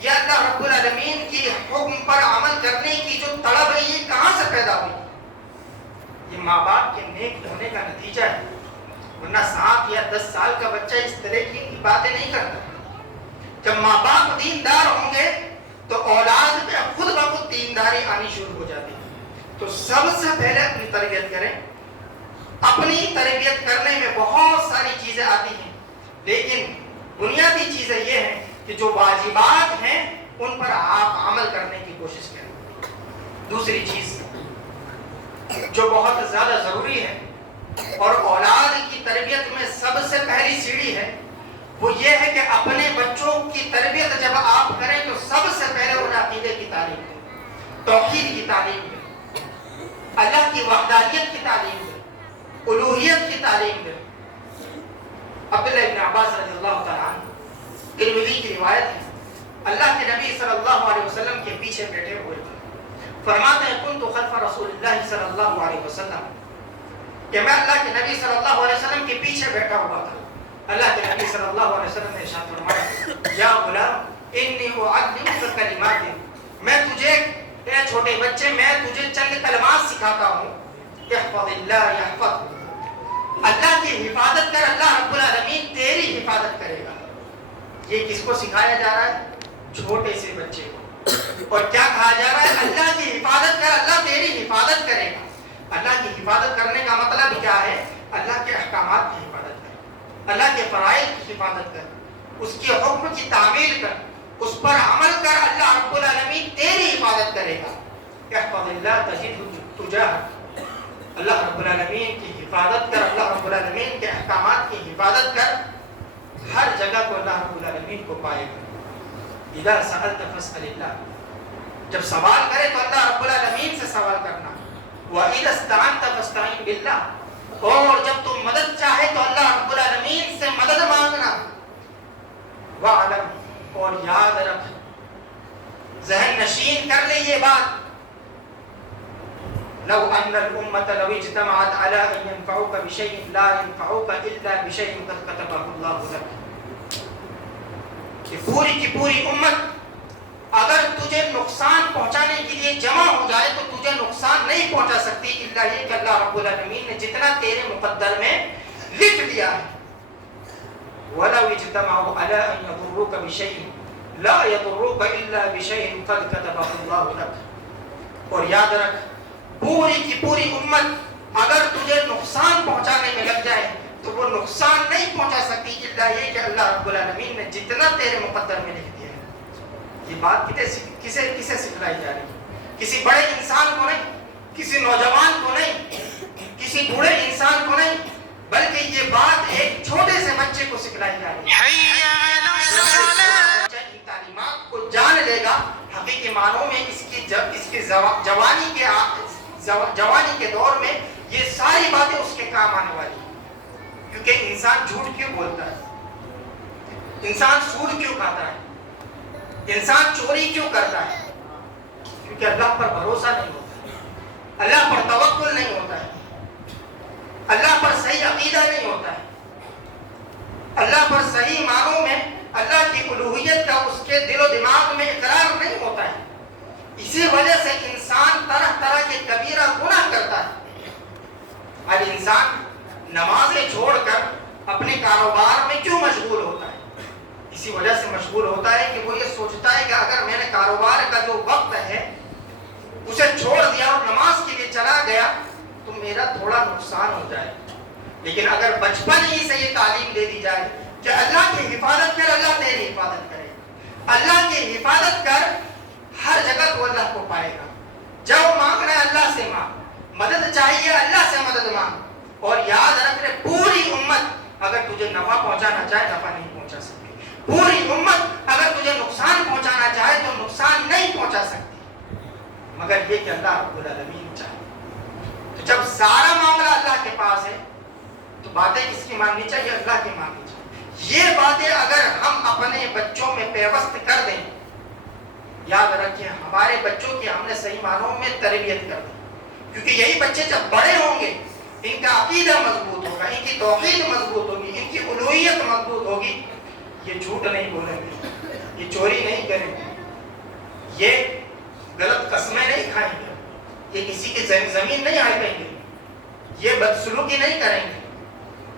یہ اللہ رب العالمین کی حکم پر عمل کرنے کی جو طلب ہے یہ کہاں سے پیدا ہوئی؟ یہ ماں باپ کے نیک ہونے کا نتیجہ ہے، ورنہ 7 یا 10 سال کا بچہ اس طرح کی باتیں نہیں کرتا۔ جب ماں باپ دیندار ہوں گے تو اولاد میں خود بخود دینداری آنی شروع ہو جاتی ہے۔ تو سب سے پہلے اپنی تربیت کریں۔ اپنی تربیت کرنے میں بہت ساری چیزیں آتی ہیں، لیکن بنیادی چیزیں یہ ہیں کہ جو واجبات ہیں ان پر آپ عمل کرنے کی کوشش کریں۔ دوسری چیز جو بہت زیادہ ضروری ہے اور اولاد کی تربیت میں سب سے پہلی سیڑھی ہے، وہ یہ ہے کہ اپنے بچوں کی تربیت جب آپ کریں تو سب سے پہلے انہیں عقیدے کی تعلیم دیں، توحید کی تعلیم دیں، اللہ کی وحدانیت کی تعلیم دیں، الوہیت کی تعلیم دیں۔ عبداللہ ابن عباس رضی اللہ تعالیٰ عنہ، ترمذی کی روایت ہے، اللہ کے نبی صلی اللہ علیہ وسلم کے پیچھے بیٹھے ہوئے تھے۔ فرماتے ہیں کنت خلف رسول اللہ صلی اللہ علیہ وسلم، کہ میں اللہ کے نبی صلی اللہ علیہ وسلم کے پیچھے بیٹھا ہوا تھا۔ اللہ کے نبی صلی اللہ علیہ وسلم نے ارشاد فرمایا یا غلام انی اعلمک کلمات، میں تجھے اے چھوٹے بچے میں تجھے چند کلمات سکھاتا ہوں، احفظ اللہ یحفظ، اللہ کی حفاظت کر، اللہ رب العالمین تیری حفاظت کرے گا۔ یہ کس کو سکھایا جا رہا ہے؟ چھوٹے سے بچے کو۔ اور کیا کہا جا رہا ہے؟ اللہ کی حفاظت کر، اللہ تیری حفاظت کرے گا۔ اللہ کی حفاظت کرنے کا مطلب کیا ہے؟ اللہ کے احکامات کی حفاظت کر، اللہ کے فرائض کی حفاظت کر، اس کے حکم کی تعمیل کر، اس پر عمل کر، اللہ رب العالمین تیری حفاظت کرے گا۔ احفظ اللہ تجدہ تجاہک، اللہ رب العالمین کی حفاظت کر، اللہ رب العالمین کے احکامات کی حفاظت کر، ہر جگہ کو اللہ رب العالمین کو پائے گا۔ اذا سألت فاسأل اللہ، جب سوال کرے تو اللہ رب العالمین سے سوال کرنا۔ وَإِذَا اسْتَعَنْتَ فَاسْتَعِنْ بِاللَّهِ، اور جب تم مدد چاہے تو اللہ رب العالمین سے مدد مانگنا۔ وَعْلَمْ، اور یاد رکھ، ذہن نشین کر لے یہ بات، لو ان الامة لو اجتمعت على ان ينفعوك بشيء لا ينفعوك الا بشيء قد كتبه الله لك، کہ پوری کی پوری امت اگر تجھے نقصان پہنچانے کے لیے جمع ہو جائے تو تجھے نقصان نہیں پہنچا سکتی الا یہ کہ اللہ رب العالمین نے جتنا تیرے مقدر میں لکھ دیا ہے۔ ولو اجتمعوا على ان يضروك بشيء لا يضروك الا بشيء قد كتبه الله لك، اور یاد رکھ پوری کی پوری امت اگر تجھے نقصان پہنچانے میں لگ جائے تو وہ نقصان نہیں پہنچا سکتی الا یہ کہ اللہ رب العالمین نے جتنا تیرے مقدر میں لکھ دیا ہے۔ یہ بات کسے سکھلائی جا رہی ہے؟ کسی بڑے انسان کو نہیں، کسی نوجوان کو نہیں، کسی بوڑھے انسان کو نہیں، بلکہ یہ بات ایک چھوٹے سے بچے کو سکھلائی جا رہی ہے۔ بچہ ان تعلیمات کو جان لے گا، حقیقی معنوں میں اس کی جوانی کے دور میں یہ ساری باتیں اس کے کام آنے والی ہیں۔ کیونکہ انسان جھوٹ کیوں بولتا ہے؟ انسان سود کیوں کھاتا ہے؟ انسان چوری کیوں کرتا ہے؟ کیونکہ اللہ پر بھروسہ نہیں ہوتا ہے، اللہ پر توکل نہیں ہوتا ہے، اللہ پر صحیح عقیدہ نہیں ہوتا ہے، اللہ پر صحیح معنوں میں اللہ کی الوہیت کا اس کے دل و دماغ میں اقرار نہیں ہوتا ہے۔ اسی وجہ سے انسان طرح طرح کے کبیرہ گناہ کرتا ہے۔ ہر انسان نمازیں چھوڑ کر اپنے کاروبار میں کیوں مشغول ہوتا ہے؟ اسی وجہ سے مشغول ہوتا ہے کہ وہ یہ سوچتا ہے کہ اگر میں نے کاروبار کا جو وقت ہے اسے چھوڑ دیا اور نماز کے لیے چلا گیا تو میرا تھوڑا نقصان ہو جائے۔ لیکن اگر بچپن ہی سے یہ تعلیم دے دی جائے کہ اللہ کی حفاظت کر، اللہ تیری حفاظت کرے، اللہ کی حفاظت کر، ہر جگہ تو اللہ کو پائے گا۔ جب مانگنا ہے اللہ سے مانگ، مدد چاہیے اللہ سے مدد مانگ، اور یاد رکھ رہے پوری امت اگر تجھے نفع پہنچانا چاہے نفع نہیں پہنچا سکتی، پوری امت اگر تجھے نقصان پہنچانا چاہے تو نقصان نہیں پہنچا سکتی، مگر یہ کہ اللہ رب العالمین چاہے۔ تو جب سارا معاملہ اللہ کے پاس ہے تو باتیں کس کی ماننی چاہیے؟ اللہ کی ماننی چاہیے۔ یہ باتیں اگر ہم اپنے بچوں میں پیوست کر دیں، یاد رکھیں ہمارے بچوں کی ہم نے صحیح معنوں میں تربیت کر دی، کیونکہ یہی بچے جب بڑے ہوں گے ان کا عقیدہ مضبوط ہوگا، ان کی توحید مضبوط ہوگی، ان کی الوہیت مضبوط ہوگی، یہ جھوٹ نہیں بولیں گے، یہ چوری نہیں کریں گے، یہ غلط قسمیں نہیں کھائیں گے، یہ کسی کی زمین نہیں ہڑپیں گے، یہ بدسلوکی نہیں کریں گے،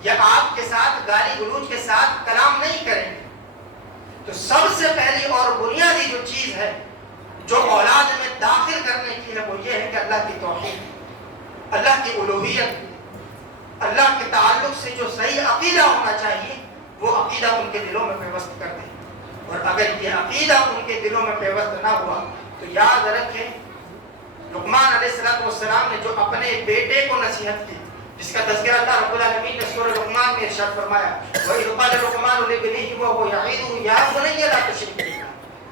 یا آپ کے ساتھ گالی گلوچ کے ساتھ کلام نہیں کریں گے۔ تو سب سے پہلی اور بنیادی جو چیز ہے جو اولاد میں داخل کرنے کی ہے وہ یہ ہے کہ اللہ کی توحید، اللہ کی الوہیت، اللہ کے تعلق سے جو صحیح عقیدہ ہونا چاہیے وہ عقیدہ ان کے دلوں میں پیوست کر دیں۔ اور اگر یہ عقیدہ ان کے دلوں میں پیوست نہ ہوا تو یاد رکھیں لقمان علیہ السلام نے جو اپنے بیٹے کو نصیحت کی، جس کا تذکرہ اللہ رب العالمین نے سورہ لقمان میں ارشاد فرمایا، وَإِذْ قَالَ لُقْمَانُ لِابْنِهِ وَهُوَ يَعِظُهُ يَا بُنَيَّ لَا تُشْرِكْ بِاللَّهِ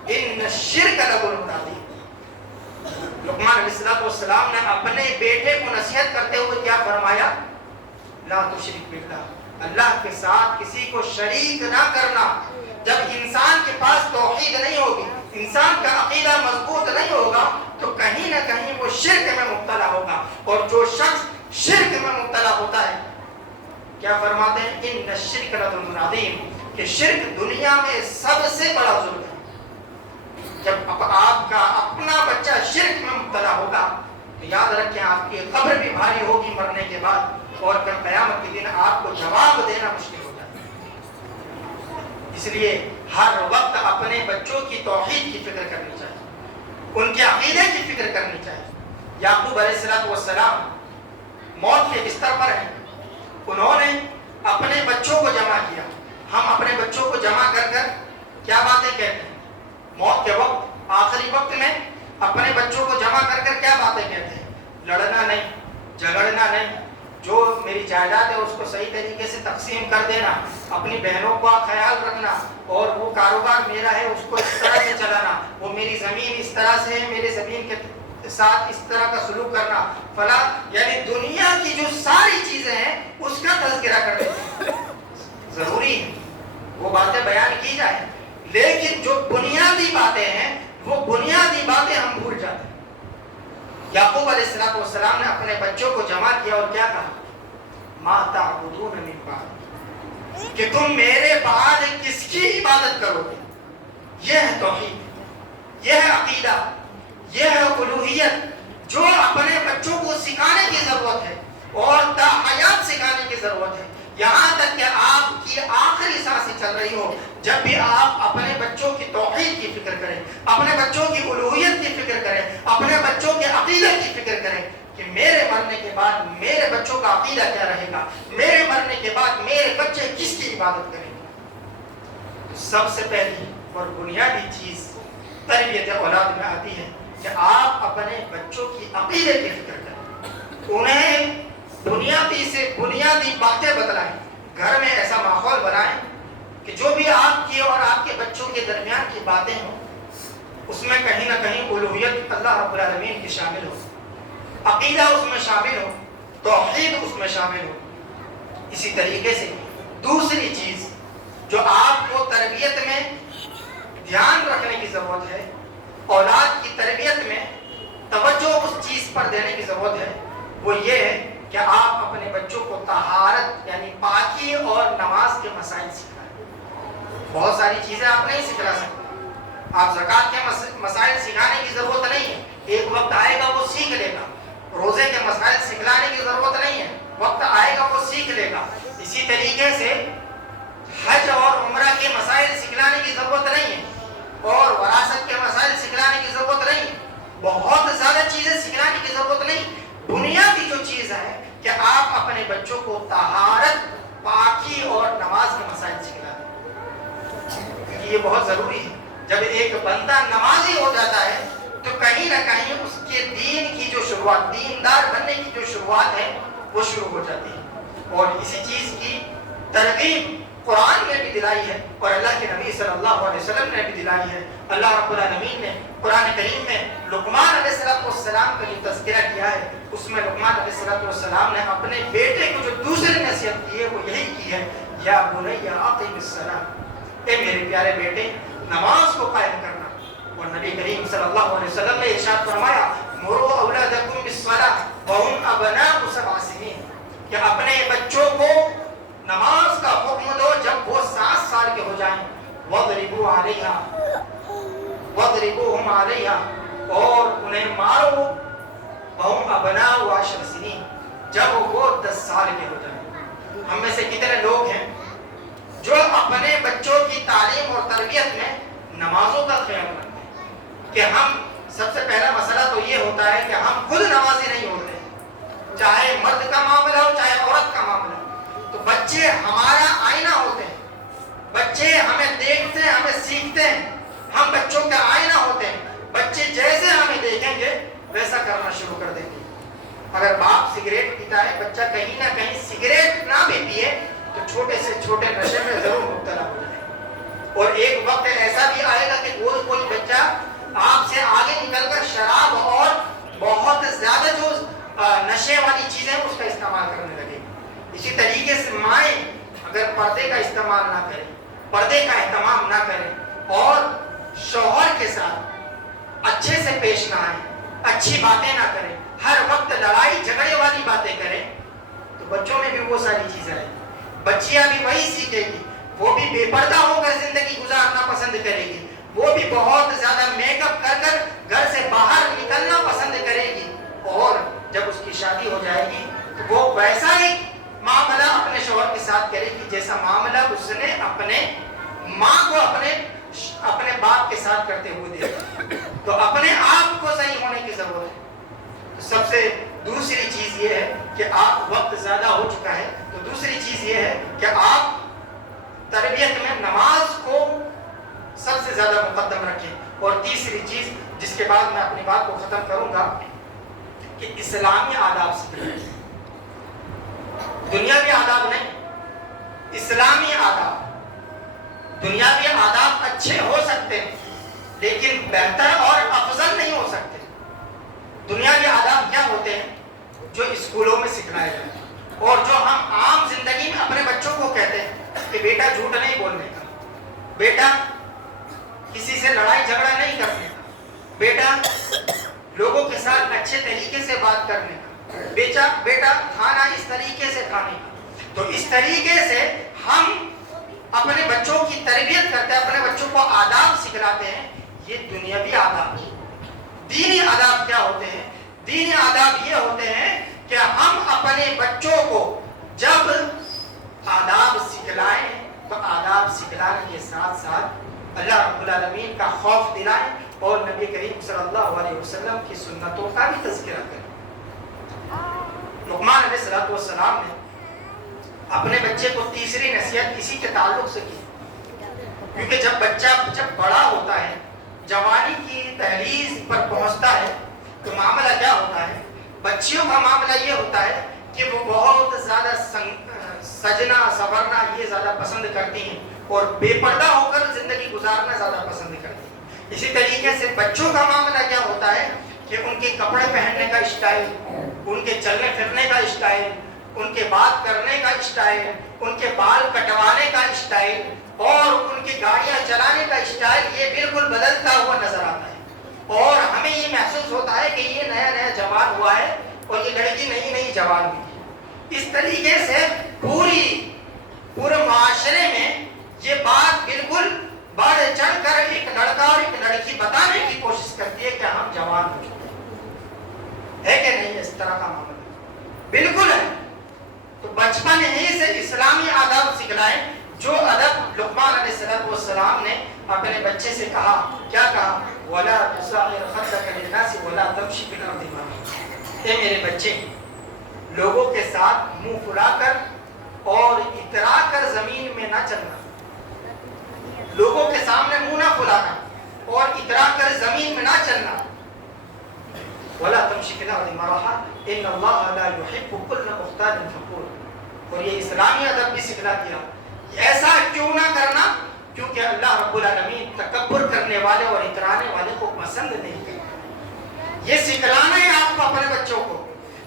إِنَّ الشِّرْكَ لَظُلْمٌ عَظِيمٌ۔ لقمان علیہ السلام نے اپنے بیٹے کو نصیحت کرتے ہوئے کیا فرمایا؟ لا تشرک باللہ، اللہ کے ساتھ کسی کو شریک نہ کرنا۔ جب انسان کے پاس توحید نہیں ہوگی، انسان کا عقیدہ مضبوط نہیں ہوگا تو کہیں نہ کہیں وہ شرک میں مبتلا ہوگا، اور جو شخص شرک میں مبتلا ہوتا ہے کیا فرماتے ہیں؟ ان الشرک لظلم عظیم، کہ شرک دنیا میں سب سے بڑا ظلم ہے۔ جب آپ کا اپنا بچہ شرک میں مبتلا ہوگا تو یاد رکھیں آپ کی قبر بھی بھاری ہوگی مرنے کے بعد، اور پھر قیامت کے دن آپ کو جواب دینا مشکل ہو جائے گا۔ اس لیے ہر وقت اپنے بچوں کی توحید کی فکر کرنی چاہیے، ان کے عقیدے کی فکر کرنی چاہیے۔ یعقوب علیہ السلام موت کے بستر پر ہیں، انہوں نے اپنے بچوں کو جمع کیا۔ ہم اپنے بچوں کو جمع کر کر کیا باتیں کہتے ہیں؟ موت کے وقت، آخری وقت میں اپنے بچوں کو جمع کر کر کیا باتیں کہتے ہیں؟ لڑنا نہیں، جھگڑنا نہیں، جو میری جائیداد ہے اس کو صحیح طریقے سے تقسیم کر دینا، اپنی بہنوں کا خیال رکھنا، اور وہ کاروبار میرا ہے اس کو اس طرح سے چلانا، وہ میری زمین اس طرح سے ہے، میرے زمین کے ساتھ اس طرح کا سلوک کرنا، فلا، یعنی دنیا کی جو ساری چیزیں ہیں اس کا تذکرہ کر دیتے ہیں۔ ضروری ہے وہ باتیں بیان کی جائیں، لیکن جو بنیادی باتیں ہیں وہ بنیادی باتیں ہم بھول جاتے ہیں۔ یعقوب علیہ السلام نے اپنے بچوں کو جمع کیا اور کیا کہا؟ ما تعبدون من بعد، کہ تم میرے بعد کس کی عبادت کرو گے؟ یہ ہے توحید، یہ ہے عقیدہ، یہ ہے الوہیت جو اپنے بچوں کو سکھانے کی ضرورت ہے اور تا حیات سکھانے کی ضرورت ہے، یہاں تک کہ آپ کی آخری سانسیں چل رہی ہو جب بھی آپ اپنے بچوں کی توحید کی فکر کریں، اپنے بچوں کی الوہیت کی فکر کریں، اپنے بچوں کے عقیدے کی فکر کریں کہ میرے مرنے کے بعد میرے بچوں کا عقیدہ کیا رہے گا، میرے مرنے کے بعد میرے بچے کس کی عبادت کریں گے۔ سب سے پہلی اور بنیادی چیز تربیت اولاد میں آتی ہے کہ آپ اپنے بچوں کی عقیدے کی فکر کریں، انہیں بنیادی سے بنیادی باتیں بتلائیں، گھر میں ایسا ماحول بنائیں کہ جو بھی آپ کی اور آپ کے بچوں کے درمیان کی باتیں ہوں اس میں کہیں نہ کہیں الوہیت اللہ رب العالمین کی شامل ہو، عقیدہ اس میں شامل ہو، توحید اس میں شامل ہو۔ اسی طریقے سے دوسری چیز جو آپ کو تربیت میں دھیان رکھنے کی ضرورت ہے، اولاد کی تربیت میں توجہ اس چیز پر دینے کی ضرورت ہے، وہ یہ ہے کہ آپ اپنے بچوں کو طہارت یعنی پاکی اور نماز کے مسائل سکھائیں۔ بہت ساری چیزیں آپ نہیں سکھلا سکتے، آپ زکوٰۃ کے مسائل سکھانے کی ضرورت نہیں ہے، ایک وقت آئے گا وہ سیکھ لے گا۔ روزے کے مسائل سکھلانے کی ضرورت نہیں ہے، وقت آئے گا وہ سیکھ لے گا۔ اسی طریقے سے حج اور عمرہ کے مسائل سکھلانے کی ضرورت نہیں ہے، اور وراثت کے مسائل سکھلانے کی ضرورت نہیں ہے، بہت زیادہ چیزیں سکھلانے کی ضرورت نہیں۔ بنیادی جو چیز ہے کہ آپ اپنے بچوں کو طہارت، پاکی اور نماز کے مسائل سکھلا دیں، یہ بہت ضروری ہے۔ جب ایک بندہ نمازی ہو جاتا ہے تو کہیں نہ کہیں اس کے دین کی جو شروعات، دیندار بننے کی جو شروعات ہے وہ شروع ہو جاتی ہے، اور اسی چیز کی ترغیب قرآن نے بھی دلائی ہے اور اللہ کے نبی صلی اللہ علیہ وسلم نے بھی دلائی ہے۔ اللہ رب العالمین نے قرآن کریم میں لقمان علیہ السلام کا جو تذکرہ کیا ہے اس میں لقمان علیہ السلام نے اپنے بیٹے کو جو دوسری نصیحت کی ہے وہ یہی کی ہے، یا بنی اقم الصلاۃ، اے میرے پیارے بیٹے نماز کو قائم کرنا۔ اور نبی کریم صلی اللہ علیہ وسلم نے ارشاد فرمایا، مروا اولادکم بالصلاۃ وهم ابناء 7 سنین، کہ اپنے بچوں کو نماز کا حکم دو جب وہ 7 سال کے ہو جائیں، وَضْرِبُوا عَلَيْهَا وَاضْرِبُوهُمْ عَلَيْهَا، اور انہیں مارو، وَهُمْ أَبْنَاءُ 10 سِنِينَ، جب وہ 10 سال کے ہو جائیں۔ ہم میں سے کتنے لوگ ہیں جو اپنے بچوں کی تعلیم اور تربیت میں نمازوں کا خیال رکھتے ہیں؟ کہ ہم سب سے پہلا مسئلہ تو یہ ہوتا ہے کہ ہم خود نمازی نہیں ہوتے، چاہے مرد کا معاملہ ہو چاہے عورت کا معاملہ ہو۔ تو بچے ہمارا آئینہ ہوتے ہیں، بچے ہمیں دیکھتے ہیں، ہمیں سیکھتے ہیں، ہم بچوں کا آئینہ ہوتے ہیں۔ بچے جیسے ہمیں دیکھیں گے ویسا کرنا شروع کر دیں گے۔ اگر باپ سگریٹ پیتا ہے، بچہ کہیں نہ کہیں سگریٹ نہ بھی پیے تو چھوٹے سے چھوٹے نشے میں ضرور مبتلا ہو جائے، اور ایک وقت ایسا بھی آئے گا کہ کوئی بچہ آپ سے آگے نکل کر شراب اور بہت زیادہ جو نشے والی چیزیں اس کا استعمال کرنے لگے۔ اسی طریقے سے مائیں اگر پردے کا استعمال نہ کریں، پردے کا اہتمام نہ کریں، اور شوہر کے ساتھ اچھے سے پیش نہ آئیں، اچھی باتیں نہ کریں، ہر وقت لڑائی جھگڑے والی باتیں کریں، تو بچوں میں بھی وہ ساری چیزیں آئیں۔ بچیاں بھی وہی سیکھے گی، وہ بھی بے پردہ ہو کر زندگی گزارنا پسند کرے گی، وہ بھی بہت زیادہ میک اپ کر کر گھر سے باہر نکلنا پسند کرے گی، اور جب اس کی شادی ہو جائے گی تو وہ ویسا ہی معاملہ اپنے شوہر کے ساتھ کرے گی جیسا معاملہ اس نے اپنے ماں کو اپنے باپ کے ساتھ کرتے ہوئے دیکھا۔ تو اپنے آپ کو صحیح ہونے کی ضرورت ہے۔ سب سے دوسری چیز یہ ہے کہ آپ وقت زیادہ ہو چکا ہے، تو دوسری چیز یہ ہے کہ آپ تربیت میں نماز کو سب سے زیادہ مقدم رکھیں، اور تیسری چیز جس کے بعد میں اپنی بات کو ختم کروں گا کہ اسلامی آداب سیکھیں، دنیاوی آداب نہیں، اسلامی آداب۔ دنیاوی آداب اچھے ہو سکتے ہیں لیکن بہتر اور افضل نہیں ہو سکتے۔ دنیاوی آداب کیا ہوتے ہیں؟ جو اسکولوں میں سکھائے جاتے ہیں، اور جو ہم عام زندگی میں اپنے بچوں کو کہتے ہیں کہ بیٹا جھوٹ نہیں بولنے کا، بیٹا کسی سے لڑائی جھگڑا نہیں کرنے کا، بیٹا لوگوں کے ساتھ اچھے طریقے سے بات کرنے کا، بیٹا کھانا اس طریقے سے کھانے کا۔ تو اس طریقے سے ہم اپنے بچوں کی تربیت کرتے ہیں، اپنے بچوں کو آداب سکھلاتے ہیں۔ یہ دنیاوی آداب۔ دینی آداب کیا ہوتے ہیں؟ دینی آداب یہ ہوتے ہیں کہ ہم اپنے بچوں کو جب آداب سکھلائیں تو آداب سکھلانے کے ساتھ ساتھ اللہ رب العالمین کا خوف دلائیں، اور نبی کریم صلی اللہ علیہ وسلم کی سنتوں کا بھی تذکرہ کریں۔ لقمان علیہ السلام نے اپنے بچے کو تیسری نصیحت اسی کے تعلق سے کی، کیونکہ جب بچہ بڑا ہوتا ہے، جوانی کی دہلیز پر پہنچتا ہے، تو معاملہ کیا ہوتا ہے؟ بچیوں کا معاملہ یہ ہوتا ہے کہ وہ بہت زیادہ سجنا سورنا یہ زیادہ پسند کرتی ہیں، اور بے پردہ ہو کر زندگی گزارنا زیادہ پسند کرتی ہیں۔ اسی طریقے سے بچوں کا معاملہ کیا ہوتا ہے کہ ان کے کپڑے پہننے کا اسٹائل، ان کے چلنے پھرنے کا اسٹائل، ان کے بات کرنے کا اسٹائل، ان کے بال کٹوانے کا اسٹائل، اور ان کی گاڑیاں چلانے کا اسٹائل، یہ بالکل بدلتا ہوا نظر آتا ہے، اور ہمیں یہ محسوس ہوتا ہے کہ یہ نیا جوان ہوا ہے اور یہ لڑکی نئی جوان ہوئی ہے۔ اس طریقے سے پورے معاشرے میں یہ بات بالکل بڑھ چڑھ کر ایک لڑکا اور ایک لڑکی بتانے کی کوشش کرتی ہے کہ ہم جوان ہو چکے ہیں، ہے کہ نہیں؟ اس طرح کا معاملہ بالکل ہے۔ تو بچپن ہی سے اسلامی آداب سکھلائیں، جو ادب لقمان علیہ السلام نے اپنے بچے سے کہا، کیا کہا؟ وَلَا تُصَعِّرْ خَدَّكَ لِلنَّاسِ وَلَا تَمْشِ فِي الْأَرْضِ مَرَحًا۔ اے میرے بچے، لوگوں کے ساتھ منہ پھلا کر اور اترا کر زمین میں نہ چلنا، لوگوں کے سامنے منہ نہ پھلانا اور اترا کر زمین میں نہ چلنا۔ وَلَا تَمْشِ فِي الْأَرْضِ مَرَحًا إِنَّ اللَّهَ لَا يُحِبُّ كُلَّ مُخْتَالٍ فَخُورٍ۔ اور یہ اسلامی ادب بھی سکھلا دیا، ایسا کیوں نہ کرنا؟ کیونکہ اللہ رب العالمین تکبر کرنے والے اور اترانے والے کو پسند نہیں کرتا۔ یہ سکھلانا ہے آپ کو اپنے بچوں کو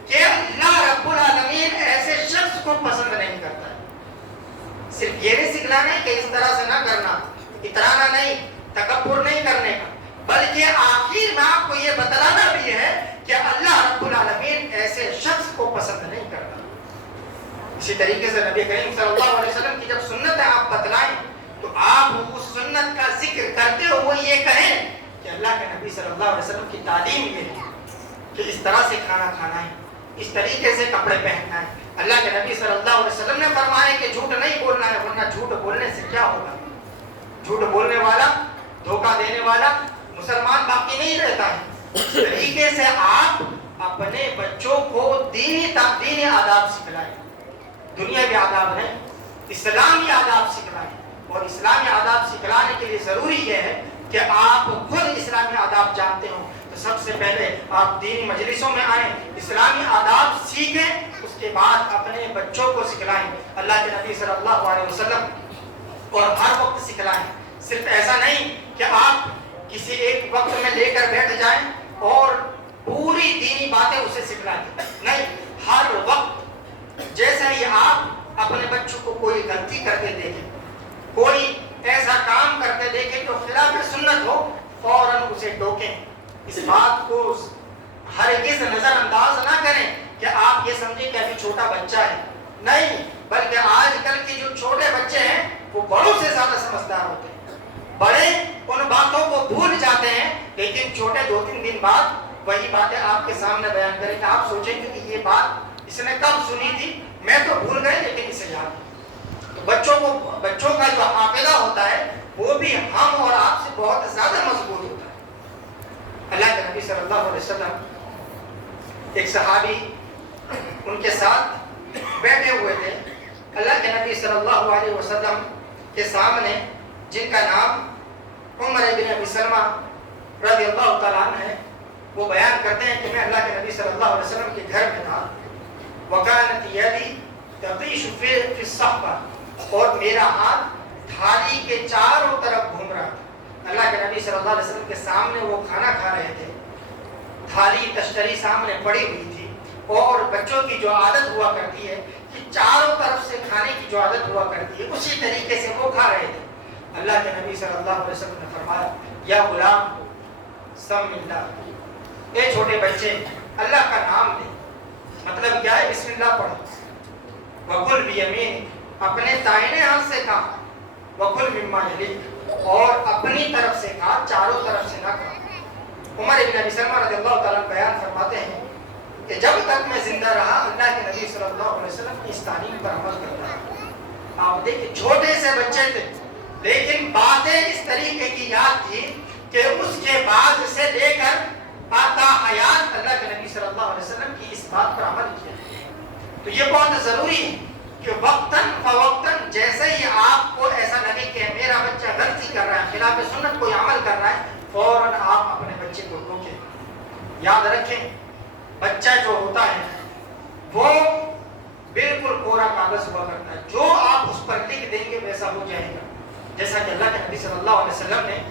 کہ اللہ رب العالمین ایسے شخص کو پسند نہیں کرتا ہے۔ صرف یہ نہیں سکھلانا ہے کہ اس طرح سے نہ کرنا، اترانا نہیں، تکبر نہیں کرنے کا، بلکہ آخر میں آپ کو یہ بتلانا بھی ہے کہ اللہ رب العالمین ایسے شخص کو پسند نہیں کرتا۔ اسی طریقے سے نبی کریم صلی اللہ علیہ وسلم کی جب سنت ہے آپ بتلائیں تو آپ اس سنت کا ذکر کرتے ہوئے یہ کہیں کہ اللہ کے نبی صلی اللہ علیہ وسلم کی تعلیم یہ ہے کہ اس طرح سے کھانا کھانا ہے، اس طریقے سے کپڑے پہننا ہے۔ اللہ کے نبی صلی اللہ علیہ وسلم نے فرمایا کہ جھوٹ نہیں بولنا ہے، ورنہ جھوٹ بولنے سے کیا ہوگا؟ جھوٹ بولنے والا، دھوکہ دینے والا مسلمان باقی نہیں رہتا ہے۔ اس طریقے سے آپ اپنے بچوں کو دینی آداب سکھلائیں، دنیاوی آداب نہیں، اسلامی آداب سکھلائیں۔ اور اسلامی آداب سکھلانے کے لیے ضروری یہ ہے کہ آپ خود اسلامی آداب جانتے ہوں۔ تو سب سے پہلے آپ دینی مجلسوں میں آئیں، اسلامی آداب سیکھیں، اس کے بعد اپنے بچوں کو سکھلائیں اللہ کے نبی صلی اللہ علیہ وسلم، اور ہر وقت سکھلائیں۔ صرف ایسا نہیں کہ آپ کسی ایک وقت میں لے کر بیٹھ جائیں اور پوری دینی باتیں اسے سکھلائیں، نہیں، ہر وقت جیسا ہی آپ اپنے بچوں کو کوئی غلطی کرتے دیکھیں، کوئی ایسا کام کرتے دیکھیں جو خلاف سنت ہو، فوراً اسے ٹوکیں۔ اس بات کو ہرگز نظر انداز نہ کریں کہ آپ یہ سمجھیں کہ ابھی چھوٹا بچہ ہے، نہیں، بلکہ آج کل کے جو چھوٹے بچے ہیں وہ بڑوں سے زیادہ سمجھدار ہوتے ہیں۔ بڑے ان باتوں کو بھول جاتے ہیں، لیکن چھوٹے 2-3 دن بعد وہی باتیں آپ کے سامنے بیان کریں گے۔ آپ سوچیں گے کہ یہ بات اس نے کب سنی تھی، میں تو بھول گئے لیکن اسے یاد ہے۔ تو بچوں کا جو حافظہ ہوتا ہے وہ بھی ہم اور آپ سے بہت زیادہ مضبوط ہوتا ہے۔ اللہ کے نبی صلی اللہ علیہ وسلم، ایک صحابی ان کے ساتھ بیٹھے ہوئے تھے، اللہ کے نبی صلی اللہ علیہ وسلم کے سامنے، جن کا نام عمر بن ابی سلمہ رضی اللہ تعالیٰ عنہ ہے، وہ بیان کرتے ہیں کہ میں اللہ کے نبی صلی اللہ علیہ وسلم کے گھر میں تھا، وَكَانَتْ يَدِي تَطِيشُ فِي الصَّحْفَةِ، اور میرا ہاتھ تھالی کے چاروں طرف گھوم رہا تھا۔ اللہ کے نبی صلی اللہ علیہ وسلم کے سامنے وہ کھانا کھا رہے تھے، تھالی تشتری سامنے پڑی ہوئی تھی، اور بچوں کی جو عادت ہوا کرتی ہے کہ چاروں طرف سے کھانے کی جو عادت ہوا کرتی ہے، اسی طریقے سے وہ کھا رہے تھے۔ اللہ کے نبی صلی اللہ علیہ وسلم نے فرمایا، یا غلام سم اللہ، اے چھوٹے بچے اللہ کا نام لے۔ مطلب کیا ہے؟ بسم اللہ پڑھو۔ وَكُلْ بِيَمِينِكَ، اپنے دائنے ہاتھ سے کھا، وَكُلْ مِمَّا يَلِيكَ، اور اپنی طرف سے کھا، چاروں طرف سے نہ کھا۔ عمر بن ابی سلمہ رضی اللہ تعالیٰ بیان فرماتے ہیں کہ جب تک میں زندہ رہا اللہ کے نبی صلی اللہ علیہ وسلم کی اس تعلیم پر عمل کرتا رہا۔ آپ دیکھیں چھوٹے سے بچے تھے، لیکن باتیں اس طریقے کی یاد تھی کہ اس کے بعد سے لے کر آتا حیات اللہ کے نبی صلی اللہ علیہ وسلم کی اس بات پر عمل کیا۔ تو یہ بہت ضروری ہے کہ وقتاً فوقتاً جیسے ہی آپ کو ایسا لگے کہ میرا بچہ غلطی کر رہا ہے، خلاف سنت کوئی عمل کر رہا ہے، فوراً آپ اپنے بچے کو روکیں۔ یاد رکھیں، بچہ جو ہوتا ہے وہ بالکل کوڑا کاغذ ہوا کرتا ہے، جو آپ اس پر لکھ دیں گے ویسا ہو جائے گا۔ جیسا کہ اللہ کے نبی صلی اللہ علیہ وسلم نے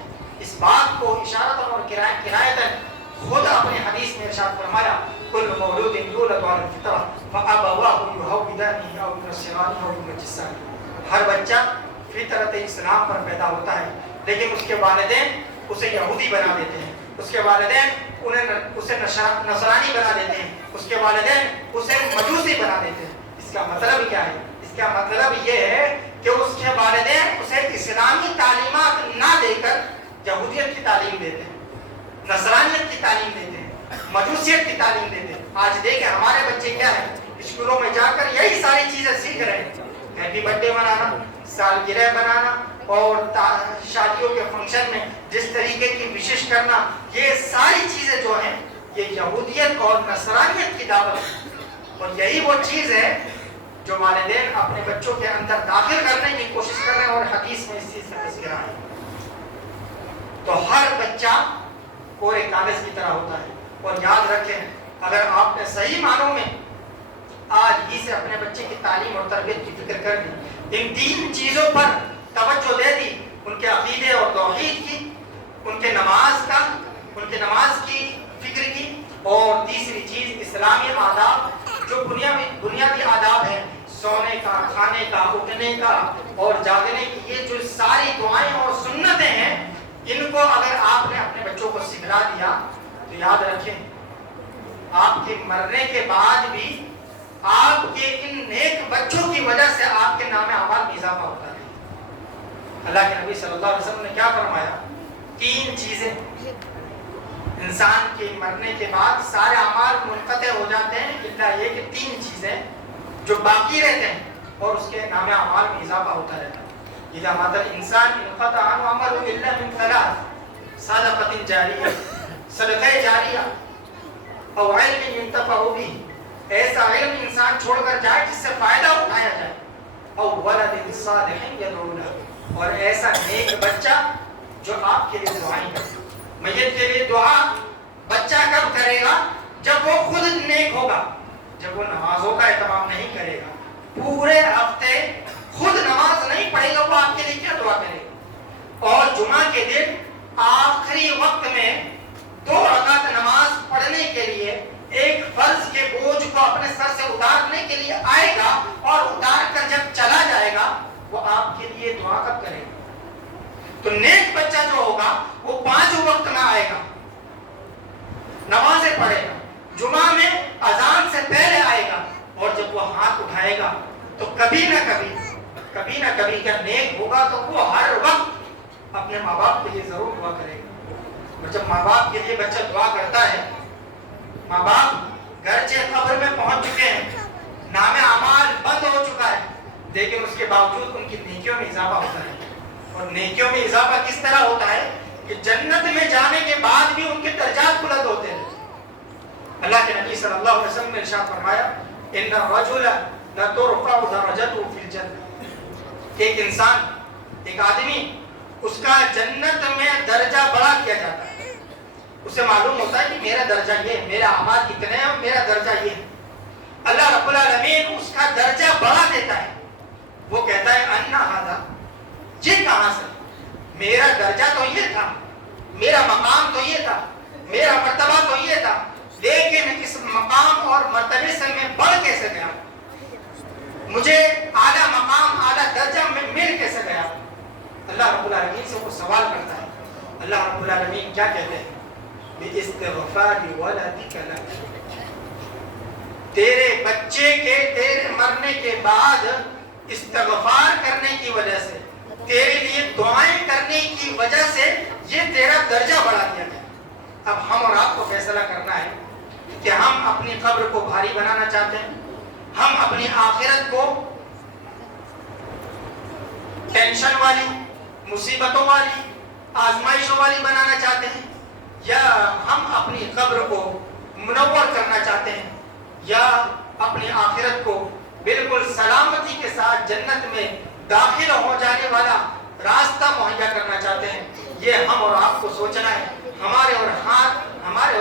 اس بات کو اشارتاً اور کنایتاً خود اپنے حدیث میں ارشاد فرمایا، کل مولود یولد علی الفطرہ فابواہ یہودانہ او ینصرانہ او یمجسانہ، ہر بچہ فطرت اسلام پر پیدا ہوتا ہے، لیکن اس کے والدین اسے یہودی بنا دیتے ہیں، اس کے والدین اسے نصرانی بنا دیتے ہیں، اس کے والدین اسے مجوسی بنا دیتے ہیں۔ اس کا مطلب کیا ہے؟ اس کا مطلب یہ ہے کہ اس کے والدین اسے اسلامی تعلیمات نہ دے کر یہودیت کی تعلیم دیتے ہیں، نصرانیت کی تعلیم دیتے ہیں، مجوسیت کی تعلیم دیتے ہیں۔ آج دیکھیں ہمارے بچے کیا ہیں، اسکولوں میں جا کر یہی ساری چیزیں سیکھ رہے ہیں، ہیپی برتھ ڈے منانا، سالگرہ منانا، اور شادیوں کے فنکشن میں جس طریقے کی وشش کرنا، یہ ساری چیزیں جو ہیں یہ یہودیت اور نصرانیت کی دعوت ہے۔ اور یہی وہ چیز ہے جو والدین اپنے بچوں کے اندر داخل کرنے کی کوشش کر رہے ہیں، اور حدیث میں اس چیز کا تذکرہ ہے۔ تو ہر بچہ کوڑے کاغذ کی طرح ہوتا ہے، اور یاد رکھیں اگر آپ نے صحیح معنوں میں آج ہی سے اپنے بچے کی تعلیم اور تربیت کی فکر کر دی، ان 3 چیزوں پر توجہ دے دی، ان کے عقیدے اور توحید کی، ان کے نماز کی فکر کی، اور تیسری چیز اسلامی آداب جو بنیادی آداب ہیں، سونے کا، کھانے کا، اٹھنے کا اور جاگنے کی، یہ جو ساری دعائیں اور سنتیں ہیں، ان کو اگر آپ نے اپنے بچوں کو سکھلا دیا تو یاد رکھیں آپ کے مرنے کے بعد بھی آپ کے ان نیک بچوں کی وجہ سے آپ کے نام اعمال میں اضافہ ہوتا ہے۔ اللہ کے نبی صلی اللہ علیہ وسلم نے کیا فرمایا تین چیزیں انسان کے مرنے کے بعد سارے اعمال منقطع ہو جاتے ہیں الا یہ کہ تین چیزیں جو باقی رہتے ہیں اور اس کے نام اعمال میں اضافہ ہوتا رہتا ہے. اذا مات الانسان انقطع عنه عمله الا من ثلاث صدقۃ جاریہ صدقہ جاریہ او علم ينتفع به ایسا علم انسان چھوڑ کر جائے جس سے فائدہ اٹھایا جائے او ولد صالح يدعو له اور ایسا نیک بچہ جو آپ کے لیے دعائیں کرے. میت کے لیے دعا بچہ کب کرے گا؟ جب وہ خود نیک ہوگا. جب وہ نمازوں کا اہتمام نہیں کرے گا, پورے ہفتے خود نماز نہیں پڑھے گا, وہ آپ کے لیے کیا دعا کرے گا؟ اور جمعہ کے دن آخری وقت میں 2 رکعت نماز پڑھنے کے لیے ایک فرض کے بوجھ کو اپنے سر سے اتارنے کے لیے آئے گا اور اتار کر جب چلا جائے گا وہ آپ کے لیے دعا کب کرے گا؟ تو نیک بچہ جو ہوگا وہ 5 وقت میں آئے گا, نمازیں پڑھے گا, جمعہ میں اذان سے پہلے آئے گا, اور جب وہ ہاتھ اٹھائے گا تو کبھی نہ کبھی کیا نیک ہوگا تو وہ ہر وقت اپنے ماں باپ کے لیے ضرور دعا کرے گا. اور جب ماں باپ کے لیے بچہ دعا کرتا ہے, ماں باپ گرچہ قبر میں پہنچ چکے ہیں, نام اعمال بند ہو چکا ہے, لیکن اس کے باوجود ان کی نیکیوں میں اضافہ ہوتا ہے. اور نیکیوں میں اضافہ کس طرح ہوتا ہے کہ جنت میں جانے کے بعد بھی ان کے درجات بلند ہوتے ہیں. اللہ کے نبی صلی اللہ علیہ وسلم نے ارشاد فرمایا ان الرجل لا ترفع درجته في الجنة کہ ایک انسان, ایک آدمی, اس کا جنت میں درجہ بڑا کیا جاتا ہے. اسے معلوم ہوتا ہے کہ میرا درجہ یہ ہے, میرا اعمال کتنے ہیں, میرا درجہ یہ ہے. اللہ رب العالمین اس کا درجہ بڑھا دیتا ہے. وہ کہتا ہے ان ھذا, یہ کہاں سے؟ میرا درجہ تو یہ تھا, میرا مقام تو یہ تھا, میرا مرتبہ تو یہ تھا, لیکن اس مقام اور مرتبے سے میں بڑھ کیسے گیا؟ مجھے اعلیٰ مقام, اعلیٰ درجہ میں مل کیسے گیا؟ اللہ رب العالمین سے وہ سوال کرتا ہے. اللہ رب العالمین کیا کہتے ہیں؟ بِإِسْتِغْفَارِ وَلَدِكَ لَكَ, تیرے بچے کے تیرے مرنے کے بعد استغفار کرنے کی وجہ سے, تیرے لیے دعائیں کرنے کی وجہ سے یہ تیرا درجہ بڑھا دیا گیا. اب ہم اور آپ کو فیصلہ کرنا ہے کہ ہم اپنی قبر کو بھاری بنانا چاہتے ہیں, ہم اپنی آخرت کو ٹینشن والی, مصیبتوں والی, آزمائشوں والی بنانا چاہتے ہیں, یا ہم اپنی قبر کو منور کرنا چاہتے ہیں, یا اپنی آخرت کو بالکل سلامتی کے ساتھ جنت میں داخل ہو جانے والا راستہ مہیا کرنا چاہتے ہیں. یہ ہم اور آپ کو سوچنا ہے. ہمارے اور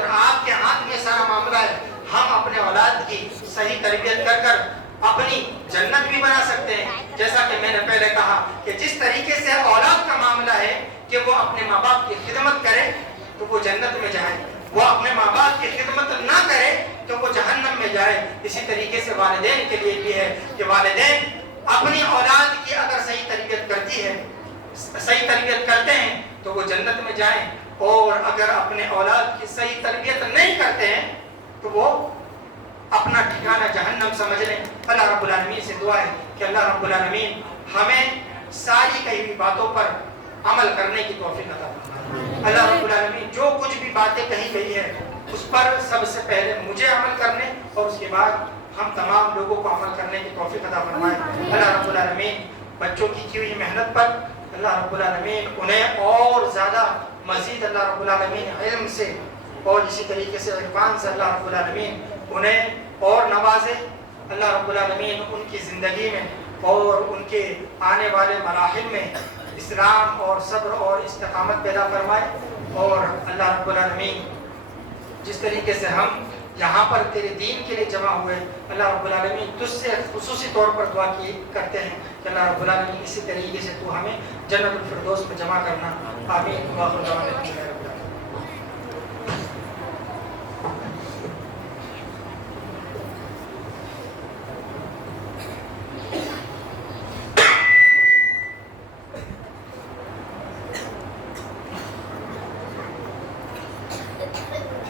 آپ کے ہاتھ میں سارا معاملہ ہے. ہم اپنے اولاد کی صحیح تربیت کر کر اپنی جنت بھی بنا سکتے ہیں. جیسا کہ میں نے پہلے کہا کہ جس طریقے سے اولاد کا معاملہ ہے کہ وہ اپنے ماں باپ کی خدمت کرے تو وہ جنت میں جائے, وہ اپنے ماں باپ کی خدمت نہ کرے تو وہ جہنم میں جائے. اسی طریقے سے والدین کے لیے بھی ہے کہ والدین اپنی اولاد کی اگر صحیح تربیت کرتی ہے, صحیح تربیت کرتے ہیں تو وہ جنت میں جائیں, اور اگر اپنے اولاد کی صحیح تربیت نہیں کرتے ہیں تو وہ اپنا ٹھکانہ جہنم سمجھ لیں. اللہ رب العالمین سے دعا ہے کہ اللہ رب العالمین ہمیں ساری کہی ہوئی باتوں پر عمل کرنے کی توفیق عطا فرمائے. اللہ رب العالمین جو کچھ بھی باتیں کہی گئی ہے اس پر سب سے پہلے مجھے عمل کرنے اور اس کے بعد ہم تمام لوگوں کو عمل کرنے کی توفیق عطا فرمائے. اللہ رب العالمین بچوں کی ہوئی محنت پر اللہ رب العالمین انہیں اور زیادہ مزید اللہ رب العالمین علم سے اور اسی طریقے سے عرفان سے اللہ رب العالمین انہیں اور نوازے. اللہ رب العالمین ان کی زندگی میں اور ان کے آنے والے مراحل میں اسلام اور صبر اور استقامت پیدا فرمائے. اور اللہ رب العالمین جس طریقے سے ہم یہاں پر تیرے دین کے لیے جمع ہوئے, اللہ رب العالمین تجھ سے خصوصی طور پر دعا کرتے ہیں کہ اللہ رب العالمین اسی طریقے سے تو ہمیں جنت الفردوس میں جمع کرنا. آمین. وآخر دعوانا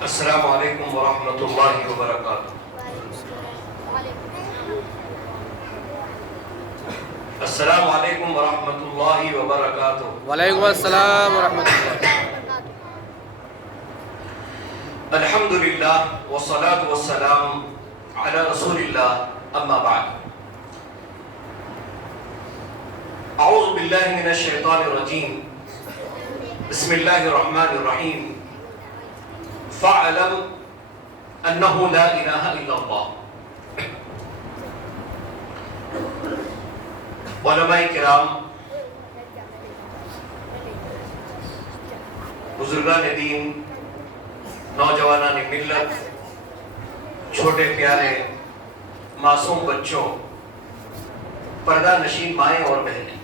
السلام علیکم ورحمۃ اللہ وبرکاتہ. السلام علیکم ورحمۃ اللہ وبرکاتہ. وعلیکم السلام ورحمۃ اللہ. الحمد للہ والصلاة والسلام علی رسول اللہ اما بعد اعوذ باللہ من الشیطان الرجیم بسم اللہ الرحمن الرحیم فاعلم انہ لا الہ الا اللہ. علماء کرام، بزرگان دین، نوجوانان ملت، چھوٹے پیارے معصوم بچوں، پردہ نشین مائیں اور بہنیں،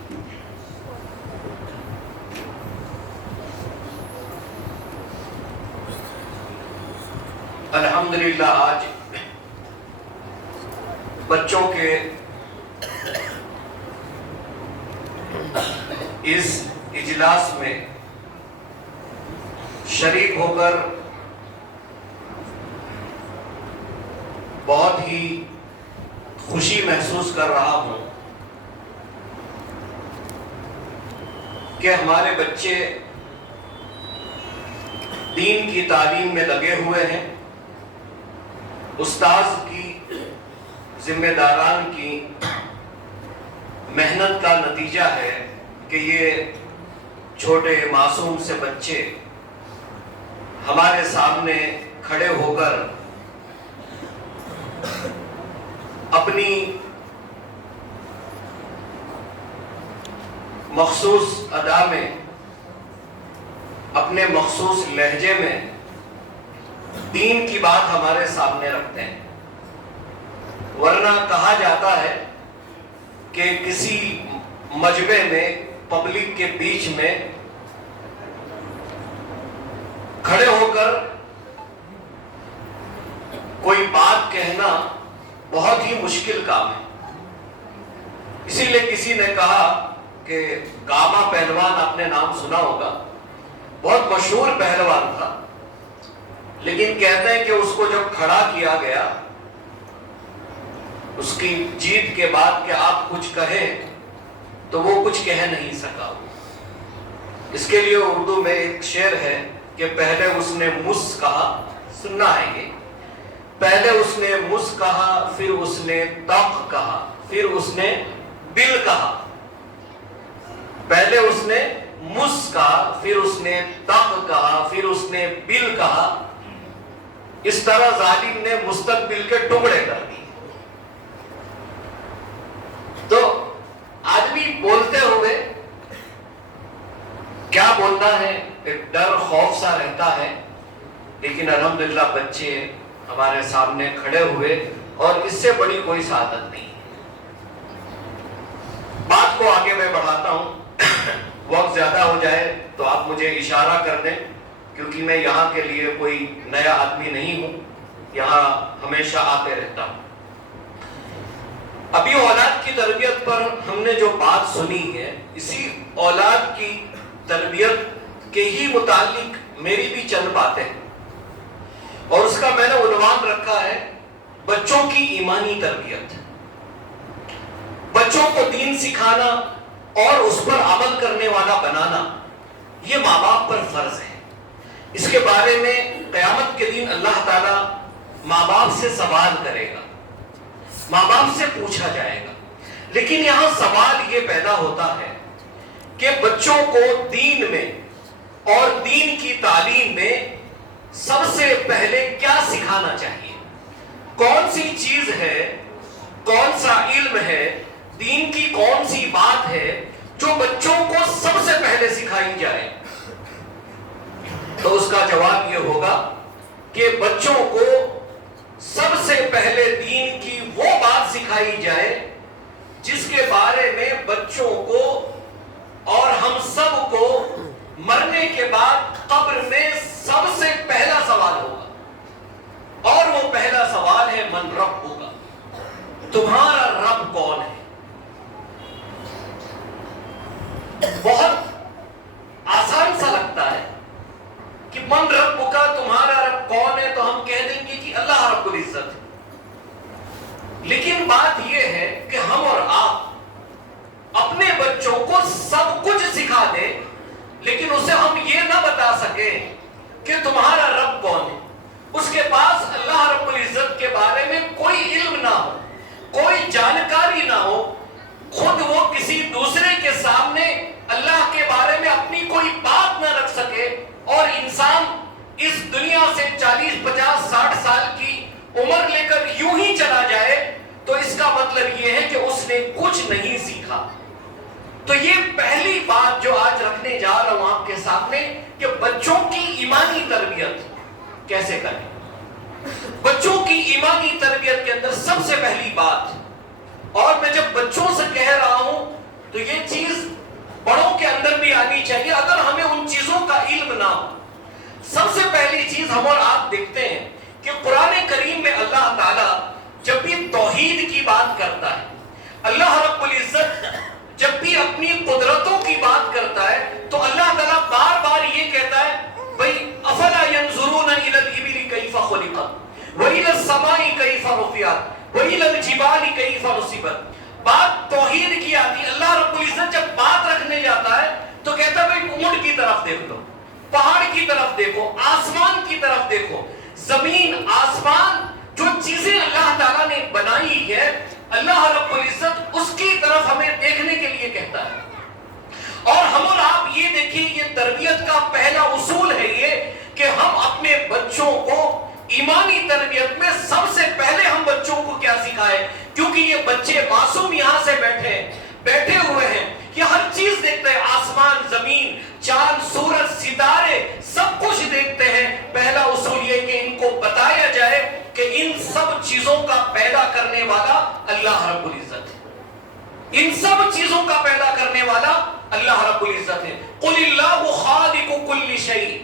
الحمدللہ آج بچوں کے اس اجلاس میں شریک ہو کر بہت ہی خوشی محسوس کر رہا ہوں کہ ہمارے بچے دین کی تعلیم میں لگے ہوئے ہیں. استاذ کی، ذمہ داران کی محنت کا نتیجہ ہے کہ یہ چھوٹے معصوم سے بچے ہمارے سامنے کھڑے ہو کر اپنی مخصوص ادا میں، اپنے مخصوص لہجے میں دین کی بات ہمارے سامنے رکھتے ہیں. ورنہ کہا جاتا ہے کہ کسی مجمع میں، پبلک کے بیچ میں کھڑے ہو کر کوئی بات کہنا بہت ہی مشکل کام ہے. اسی لیے کسی نے کہا کہ گاما پہلوان، آپ نے نام سنا ہوگا، بہت مشہور پہلوان تھا، لیکن کہتے ہیں کہ اس کو جب کھڑا کیا گیا اس کی جیت کے بعد کہ آپ کچھ کہیں تو وہ کچھ کہہ نہیں سکا. اس کے لیے اردو میں ایک شعر ہے کہ پہلے اس نے مس کہا، سننا ہے یہ، پہلے اس نے مس کہا، پھر اس نے تق کہا، پھر اس نے بل کہا. پہلے اس نے مس کہا، پھر اس نے تق کہا، پھر اس نے بل کہا. اس طرح ظالم نے مستقبل کے ٹکڑے کر دیے. تو آدمی بولتے ہوئے کیا بولنا ہے، ایک ڈر خوف سا رہتا ہے، لیکن الحمدللہ بچے ہمارے سامنے کھڑے ہوئے اور اس سے بڑی کوئی سعادت نہیں. بات کو آگے میں بڑھاتا ہوں. وقت زیادہ ہو جائے تو آپ مجھے اشارہ کر دیں، کیونکہ میں یہاں کے لیے کوئی نیا آدمی نہیں ہوں، یہاں ہمیشہ آتے رہتا ہوں. ابھی اولاد کی تربیت پر ہم نے جو بات سنی ہے، اسی اولاد کی تربیت کے ہی متعلق میری بھی چند باتیں ہیں، اور اس کا میں نے عنوان رکھا ہے بچوں کی ایمانی تربیت. بچوں کو دین سکھانا اور اس پر عمل کرنے والا بنانا یہ ماں باپ پر فرض ہے. اس کے بارے میں قیامت کے دن اللہ تعالیٰ ماں باپ سے سوال کرے گا، ماں باپ سے پوچھا جائے گا. لیکن یہاں سوال یہ پیدا ہوتا ہے کہ بچوں کو دین میں اور دین کی تعلیم میں سب سے پہلے کیا سکھانا چاہیے؟ کون سی چیز ہے، کون سا علم ہے، دین کی کون سی بات ہے جو بچوں کو سب سے پہلے سکھائی جائے؟ تو اس کا جواب یہ ہوگا کہ بچوں کو سب سے پہلے دین کی وہ بات سکھائی جائے جس کے بارے میں بچوں کو اور ہم سب کو مرنے کے بعد قبر میں سب سے پہلا سوال ہوگا. اور وہ پہلا سوال ہے من رب ہوگا، تمہارا رب کون ہے؟ بہت آسان سا لگتا ہے کہ من رب کا، تمہارا رب کون ہے، تو ہم کہہ دیں گے کہ اللہ رب العزت ہے. لیکن بات یہ ہے کہ ہم اور آپ اپنے بچوں کو سب کچھ سکھا دیں، لیکن اسے ہم یہ نہ بتا سکیں کہ تمہارا رب کون ہے. اس کے پاس اللہ رب العزت کے بارے میں کوئی علم نہ ہو، کوئی جانکاری نہ ہو، خود وہ کسی دوسرے کے سامنے اللہ کے بارے میں اپنی کوئی بات نہ رکھ سکے، اور انسان اس دنیا سے 40 50 60 سال کی عمر لے کر یوں ہی چلا جائے، تو اس کا مطلب یہ ہے کہ اس نے کچھ نہیں سیکھا۔ تو یہ پہلی بات جو آج رکھنے جا رہا ہوں آپ کے سامنے، کہ بچوں کی ایمانی تربیت کیسے کریں۔ بچوں کی ایمانی تربیت کے اندر سب سے پہلی بات، اور میں جب بچوں سے کہہ رہا ہوں تو یہ چیز بڑوں کے اندر بھی آنی چاہیے، اگر ہمیں ان چیزوں کا علم نہ ہو۔ سب سے پہلی چیز ہم اور آپ دیکھتے ہیں کہ قرآن کریم میں اللہ تعالیٰ جب بھی توحید کی بات کرتا ہے، اللہ رب العزت جب بھی اپنی قدرتوں کی بات کرتا ہے، تو اللہ تعالیٰ بار بار یہ کہتا ہے بھئی افلا ينظرون الى الابل كيف خلقت والى السماء كيف رفعت والى الجبال كيف نصبت۔ بات توحید کی آتی ہے، اللہ رب العزت جب بات رکھنے جاتا ہے تو کہتا ہے بھئی اونٹ کی طرف دیکھ لو، پہاڑ کی طرف دیکھو، آسمان کی طرف دیکھو۔ زمین، آسمان، جو چیزیں اللہ تعالیٰ نے بنائی ہے، اللہ رب العزت اس کی طرف ہمیں دیکھنے کے لیے کہتا ہے۔ اور ہم اور آپ یہ دیکھیں، یہ تربیت کا پہلا اصول ہے یہ کہ ہم اپنے بچوں کو ایمانی تربیت میں سب سے پہلے ہم بچوں کو کیا سکھائیں، کیونکہ یہ بچے معصوم یہاں سے بیٹھے ہوئے ہیں، یہ ہر چیز دیکھتے ہیں، آسمان، زمین، چاند، سورج، ستارے، سب کچھ دیکھتے ہیں۔ پہلا اصول یہ کہ ان کو بتایا جائے کہ ان سب چیزوں کا پیدا کرنے والا اللہ رب العزت ہے، ان سب چیزوں کا پیدا کرنے والا اللہ رب العزت ہے۔ قل اللہ خالق کل شیء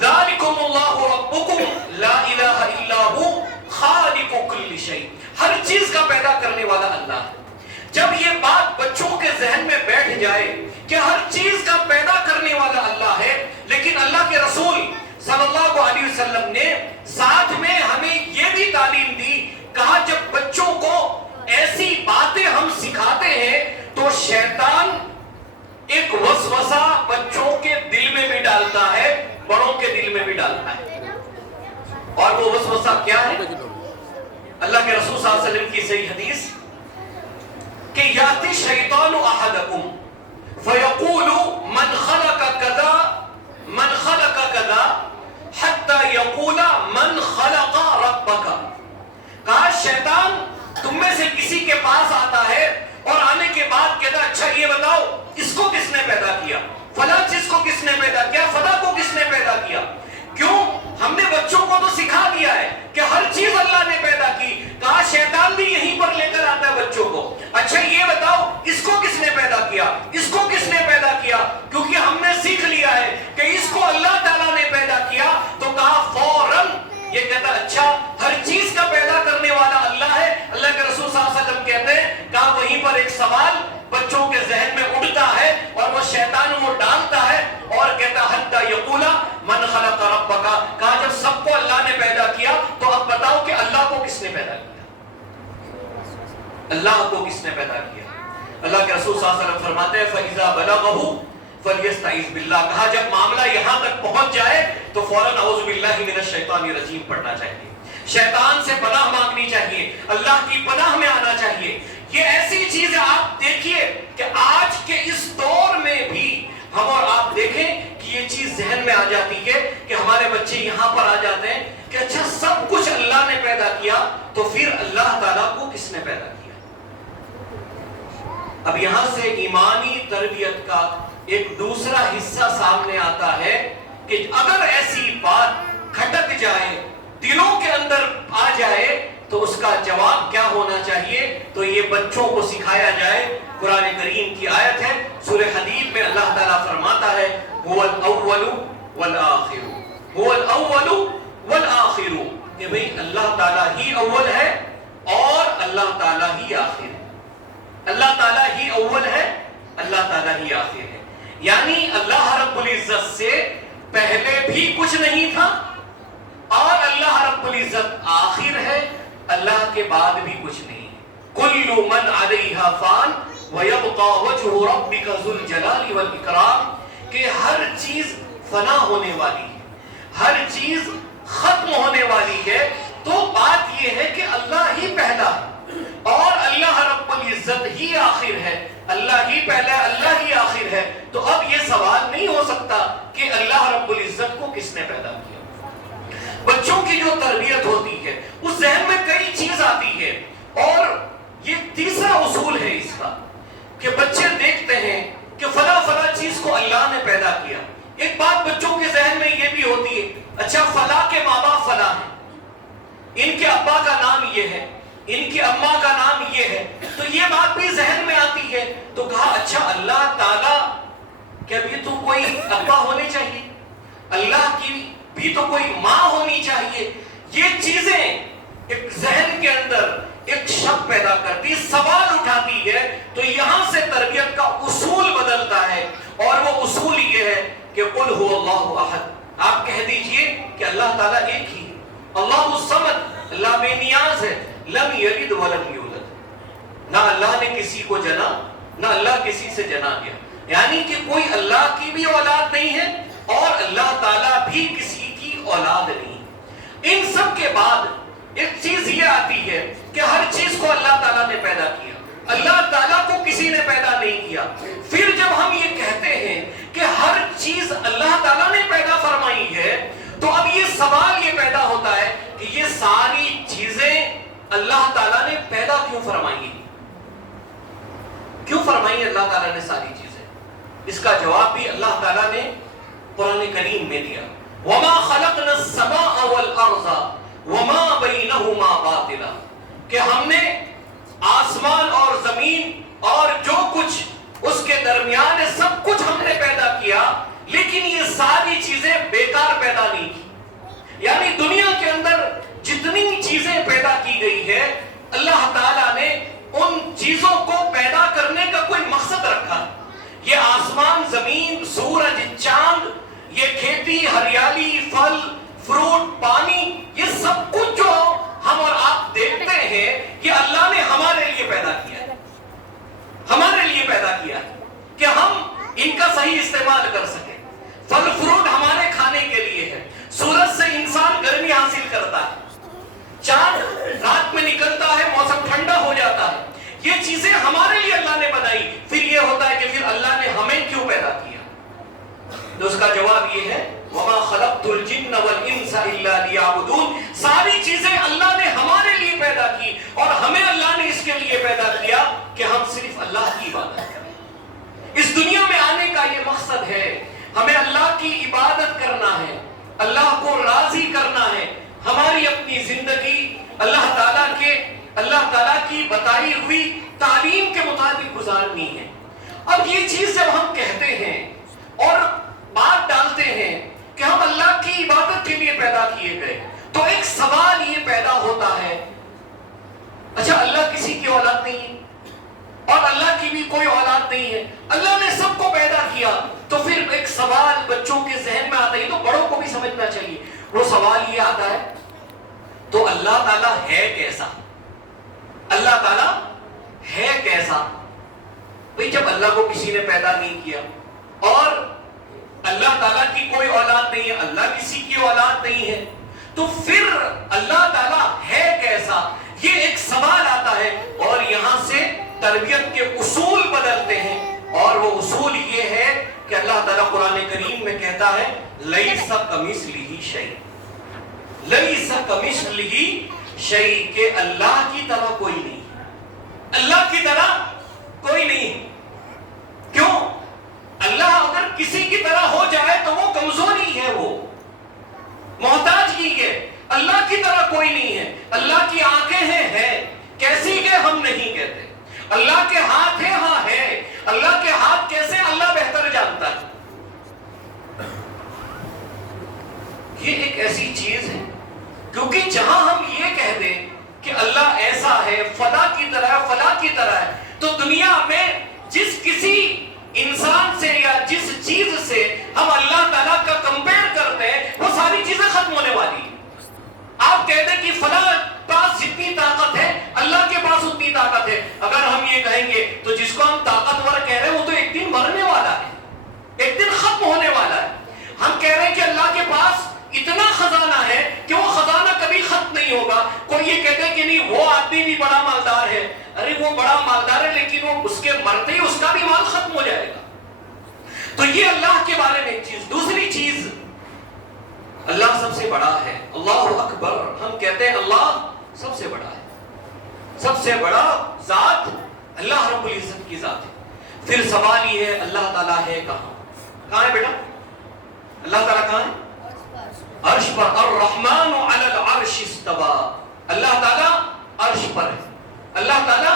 ذالکم اللہ ربکم لا الہ الا ہو خالق کل شیء، ہر چیز کا پیدا کرنے والا اللہ ہے۔ جب یہ بات بچوں کے ذہن میں بیٹھ جائے کہ ہر چیز کا پیدا کرنے والا اللہ ہے، لیکن اللہ کے رسول صلی اللہ علیہ وسلم نے ساتھ میں ہمیں یہ بھی تعلیم دی، کہا جب بچوں کو ایسی باتیں ہم سکھاتے ہیں تو شیطان ایک وسوسہ بچوں کے دل میں بھی ڈالتا ہے، بڑوں کے دل میں بھی ڈالتا ہے۔ اور وہ وسوسہ کیا ہے؟ اللہ کے رسول صلی اللہ علیہ وسلم کی صحیح حدیث کہ یاتی الشیطان احدکم فیقول من خلق کذا من خلق کذا حتی یقول من خلق ربک۔ کہا شیطان تم میں سے کسی کے پاس آتا ہے اور آنے کے بعد کہتا اچھا یہ بتاؤ اس کو کس نے پیدا کیا، فلاں چیز کو کس نے پیدا کیا، فلاں کو کس نے پیدا کیا۔ کیوں؟ ہم نے بچوں کو تو سکھا دیا ہے کہ ہر چیز اللہ نے پیدا کی۔ کہا شیطان بھی یہیں پر لے کر آتا ہے بچوں کو، اچھا یہ بتاؤ اس کو کس نے پیدا کیا، اس کو کس نے پیدا کیا، کیونکہ ہم نے سیکھ لیا ہے کہ اس کو اللہ تعالیٰ نے پیدا کیا۔ تو کہا فوراً یہ کہتا اچھا ہر چیز کا پیدا کرنے والا اللہ ہے۔ اللہ کے رسول صلی اللہ علیہ وسلم کہتے ہیں، کہا وہیں پر ایک سوال بچوں کے ذہن میں اٹھتا ہے اور وہ شیطان وہ ڈالتا ہے اور کہتا حتی یقولا من خلق ربک۔ کہا جب سب کو اللہ نے پیدا کیا تو اب بتاؤ کہ اللہ کو کس نے پیدا کیا، اللہ کو کس نے پیدا کیا۔ اللہ کے رسول صلی اللہ علیہ وسلم فرماتے ہیں فَإِذَا بَلَغَهُ فَلْيَسْتَعِذْ بِاللَّهِ۔ کہا جب معاملہ یہاں تک پہنچ جائے تو فوراً اعوذ باللہ من الشیطان الرجیم پڑھنا چاہیے، شیطان سے پناہ مانگنی چاہیے، اللہ کی پناہ میں آنا چاہیے۔ یہ ایسی چیز ہے، آپ دیکھیے کہ آج کے اس دور میں بھی ہم اور آپ دیکھیں کہ یہ چیز ذہن میں آ جاتی ہے کہ ہمارے بچے یہاں پر آ جاتے ہیں کہ اچھا سب کچھ اللہ نے پیدا کیا تو پھر اللہ تعالیٰ کو کس نے پیدا کیا۔ اب یہاں سے ایمانی تربیت کا ایک دوسرا حصہ سامنے آتا ہے کہ اگر ایسی بات کھٹک جائے، دلوں کے اندر آ جائے تو اس کا جواب کیا ہونا چاہیے، تو یہ بچوں کو سکھایا جائے۔ قرآن کریم کی آیت ہے سورہ حدید میں اللہ تعالیٰ فرماتا ہے هو الاول والآخر، هو الاول والآخر، کہ بھئی اللہ تعالیٰ ہی اول ہے اور اللہ تعالیٰ ہی آخر ہے، اللہ تعالیٰ ہی اول ہے، اللہ تعالیٰ ہی آخر ہے۔ یعنی اللہ رب العزت سے پہلے بھی کچھ نہیں تھا اور اللہ رب العزت آخر ہے، اللہ کے بعد بھی کچھ نہیں ہے۔ کل من علیہا فان ویبقى وجہ ربک ذو الجلال والاکرام، کہ ہر چیز فنا ہونے والی ہے، ہر چیز ختم ہونے اللہ ہی پہلا ہے، اللہ ہی آخر ہے، تو اب یہ سوال نہیں ہو سکتا کہ اللہ رب العزت کو کس نے پیدا کیا۔ بچوں کی جو تربیت ہوتی ہے اس ذہن میں کئی چیز آتی ہے، اور یہ تیسرا اصول ہے اس کا کہ بچے دیکھتے ہیں کہ فلاں فلاں چیز کو اللہ نے پیدا کیا۔ ایک بات بچوں کے ذہن میں یہ بھی ہوتی ہے، اچھا فلاں کے ماں باپ فلاں ہیں، ان کے ابا کا نام یہ ہے، ان کی اماں کا نام یہ ہے، تو یہ بات بھی ذہن میں آتی ہے۔ تو کہا اچھا اللہ تعالیٰ کیا بھی تو کوئی ابا ہونے چاہیے، اللہ کی بھی تو کوئی ماں ہونی چاہیے۔ یہ چیزیں ایک ذہن کے اندر ایک شک پیدا کرتی، سوال اٹھاتی ہے، تو یہاں سے تربیت کا اصول بدلتا ہے، اور وہ اصول یہ ہے کہ قل هو اللہ احد، آپ کہہ دیجئے کہ اللہ تعالیٰ ایک ہی ہے، اللہ الصمد، اللہ بے نیاز ہے، لم یلد ولم یولد، نہ اللہ نے کسی کو جنا نہ اللہ کسی سے جنا گیا، یعنی کہ کوئی اللہ کی بھی اولاد نہیں ہے اور اللہ تعالیٰ بھی کسی کی اولاد نہیں۔ ان سب کے بعد ایک چیز یہ آتی ہے کہ ہر چیز کو اللہ تعالیٰ نے پیدا کیا، اللہ تعالیٰ کو کسی نے پیدا نہیں کیا۔ پھر جب ہم یہ کہتے ہیں کہ ہر چیز اللہ تعالیٰ نے پیدا فرمائی ہے، تو اب یہ سوال یہ پیدا ہوتا ہے کہ یہ ساری چیزیں اللہ تعالیٰ نے پیدا کیوں فرمائی، کیوں فرمائی اللہ تعالیٰ نے ساری چیزیں؟ اس کا جواب بھی اللہ تعالیٰ نے قرآن کریم میں دیا، وَمَا خَلَقْنَا السَّمَاءَ وَالْأَرْضَ وَمَا بَيْنَهُمَا بَاطِلًا، کہ ہم نے آسمان اور زمین اور جو کچھ اس کے درمیان ہے سب کچھ ہم نے پیدا کیا، لیکن یہ ساری چیزیں بیکار پیدا نہیں کی۔ یعنی دنیا کے اندر جتنی چیزیں پیدا کی گئی ہے، اللہ تعالیٰ نے ان چیزوں کو پیدا کرنے کا کوئی مقصد رکھا ہے۔ یہ آسمان، زمین، سورج، چاند، یہ کھیتی، ہریالی، پھل، فروٹ، پانی، یہ سب کچھ جو ہم اور آپ دیکھتے ہیں، یہ اللہ نے ہمارے لیے پیدا کیا ہے، ہمارے لیے پیدا کیا ہے کہ ہم ان کا صحیح استعمال کر سکیں۔ پھل فروٹ ہمارے کھانے کے لیے ہے، سورج سے انسان گرمی حاصل کرتا ہے، چاند رات میں نکلتا ہے، موسم ٹھنڈا ہو جاتا ہے، یہ چیزیں ہمارے لیے اللہ نے بنائی۔ پھر یہ ہوتا ہے کہ پھر اللہ نے ہمیں کیوں پیدا کیا؟ تو اس کا جواب یہ ہے، وَمَا خَلَقْتُ الْجِنَّ وَالْإِنسَ إِلَّا لِيَعْبُدُونَ، ساری چیزیں اللہ نے ہمارے لیے پیدا کی، اور ہمیں اللہ نے اس کے لیے پیدا کیا کہ ہم صرف اللہ کی عبادت کریں۔ اس دنیا میں آنے کا یہ مقصد ہے، ہمیں اللہ کی عبادت کرنا ہے، اللہ کو راضی کرنا ہے، ہماری اپنی زندگی اللہ تعالیٰ کی بتائی ہوئی تعلیم کے مطابق گزارنی ہے۔ اب یہ چیز جب ہم کہتے ہیں اور بات ڈالتے ہیں کہ ہم اللہ کی عبادت کے لیے پیدا کیے گئے، تو ایک سوال یہ پیدا ہوتا ہے، اچھا اللہ کسی کی اولاد نہیں ہے اور اللہ کی بھی کوئی اولاد نہیں ہے، اللہ نے سب کو پیدا کیا، تو پھر ایک سوال بچوں کے ذہن میں آتا ہے، تو بڑوں کو بھی سمجھنا چاہیے۔ وہ سوال یہ آتا ہے، تو اللہ تعالیٰ ہے کیسا؟ اللہ تعالیٰ ہے کیسا؟ بھئی جب اللہ کو کسی نے پیدا نہیں کیا اور اللہ تعالیٰ کی کوئی اولاد نہیں ہے، اللہ کسی کی اولاد نہیں ہے، تو پھر اللہ تعالیٰ ہے کیسا؟ یہ ایک سوال آتا ہے، اور یہاں سے تربیت کے اصول بدلتے ہیں، اور وہ اصول یہ ہے کہ اللہ تعالیٰ قرآن کریم میں کہتا ہے لَيْسَ كَمِثْلِهِ شَيْءٌ، لَيْسَ كَمِثْلِهِ شَيْءٌ، کہ اللہ کی طرح کوئی نہیں، اللہ کی طرح کوئی نہیں۔ کیوں؟ اللہ اگر کسی کی طرح ہو جائے تو وہ کمزوری ہے، وہ محتاجگی ہے، اللہ کی طرح کوئی نہیں ہے۔ اللہ کی آنکھیں ہیں کیسی ہے ہم نہیں کہتے، اللہ کے ہاتھ ہیں، ہاں ہے، اللہ کے ہاتھ کیسے اللہ بہتر جانتا ہے۔ یہ ایک ایسی چیز ہے، کیونکہ جہاں ہم یہ کہہ دیں کہ اللہ ایسا ہے، فلاں کی طرح ہے، فلاں کی طرح ہے، تو دنیا میں جس کسی انسان سے یا جس چیز سے ہم اللہ تعالیٰ کا کمپیئر کرتے ہیں، وہ ساری چیزیں ختم ہونے والی ہیں۔ آپ کہہ دیں کہ فلاں پاس جتنی طاقت ہے اللہ کے پاس اتنی طاقت ہے، اگر ہم یہ کہیں گے تو جس کو ہم طاقتور کہہ رہے ہیں وہ تو ایک دن مرنے والا ہے، ایک دن ختم ہونے والا ہے۔ ہم کہہ رہے ہیں کہ اللہ کے پاس اتنا خزانہ ہے کہ وہ خزانہ کبھی ختم نہیں ہوگا، تو یہ کہتے ہیں کہ نہیں وہ آدمی بھی بڑا مالدار ہے. ارے وہ بڑا مالدار ہے لیکن وہ اس کے مرتے ہی اس کا بھی مال ختم ہو جائے گا. تو یہ اللہ کے بارے میں ایک چیز. دوسری چیز, اللہ سب سے بڑا ہے. اللہ اکبر. ہم کہتے ہیں اللہ سب سے بڑا ہے. سب سے بڑا ذات اللہ رب العزت کی ذات ہے. پھر سوال یہ ہے اللہ تعالیٰ ہے کہاں؟ کہاں ہے بیٹا؟ اللہ تعالیٰ کہاں ہے؟ عرش پر. الرحمن علی العرش استوى. اللہ تعالیٰ عرش پر ہے. اللہ تعالیٰ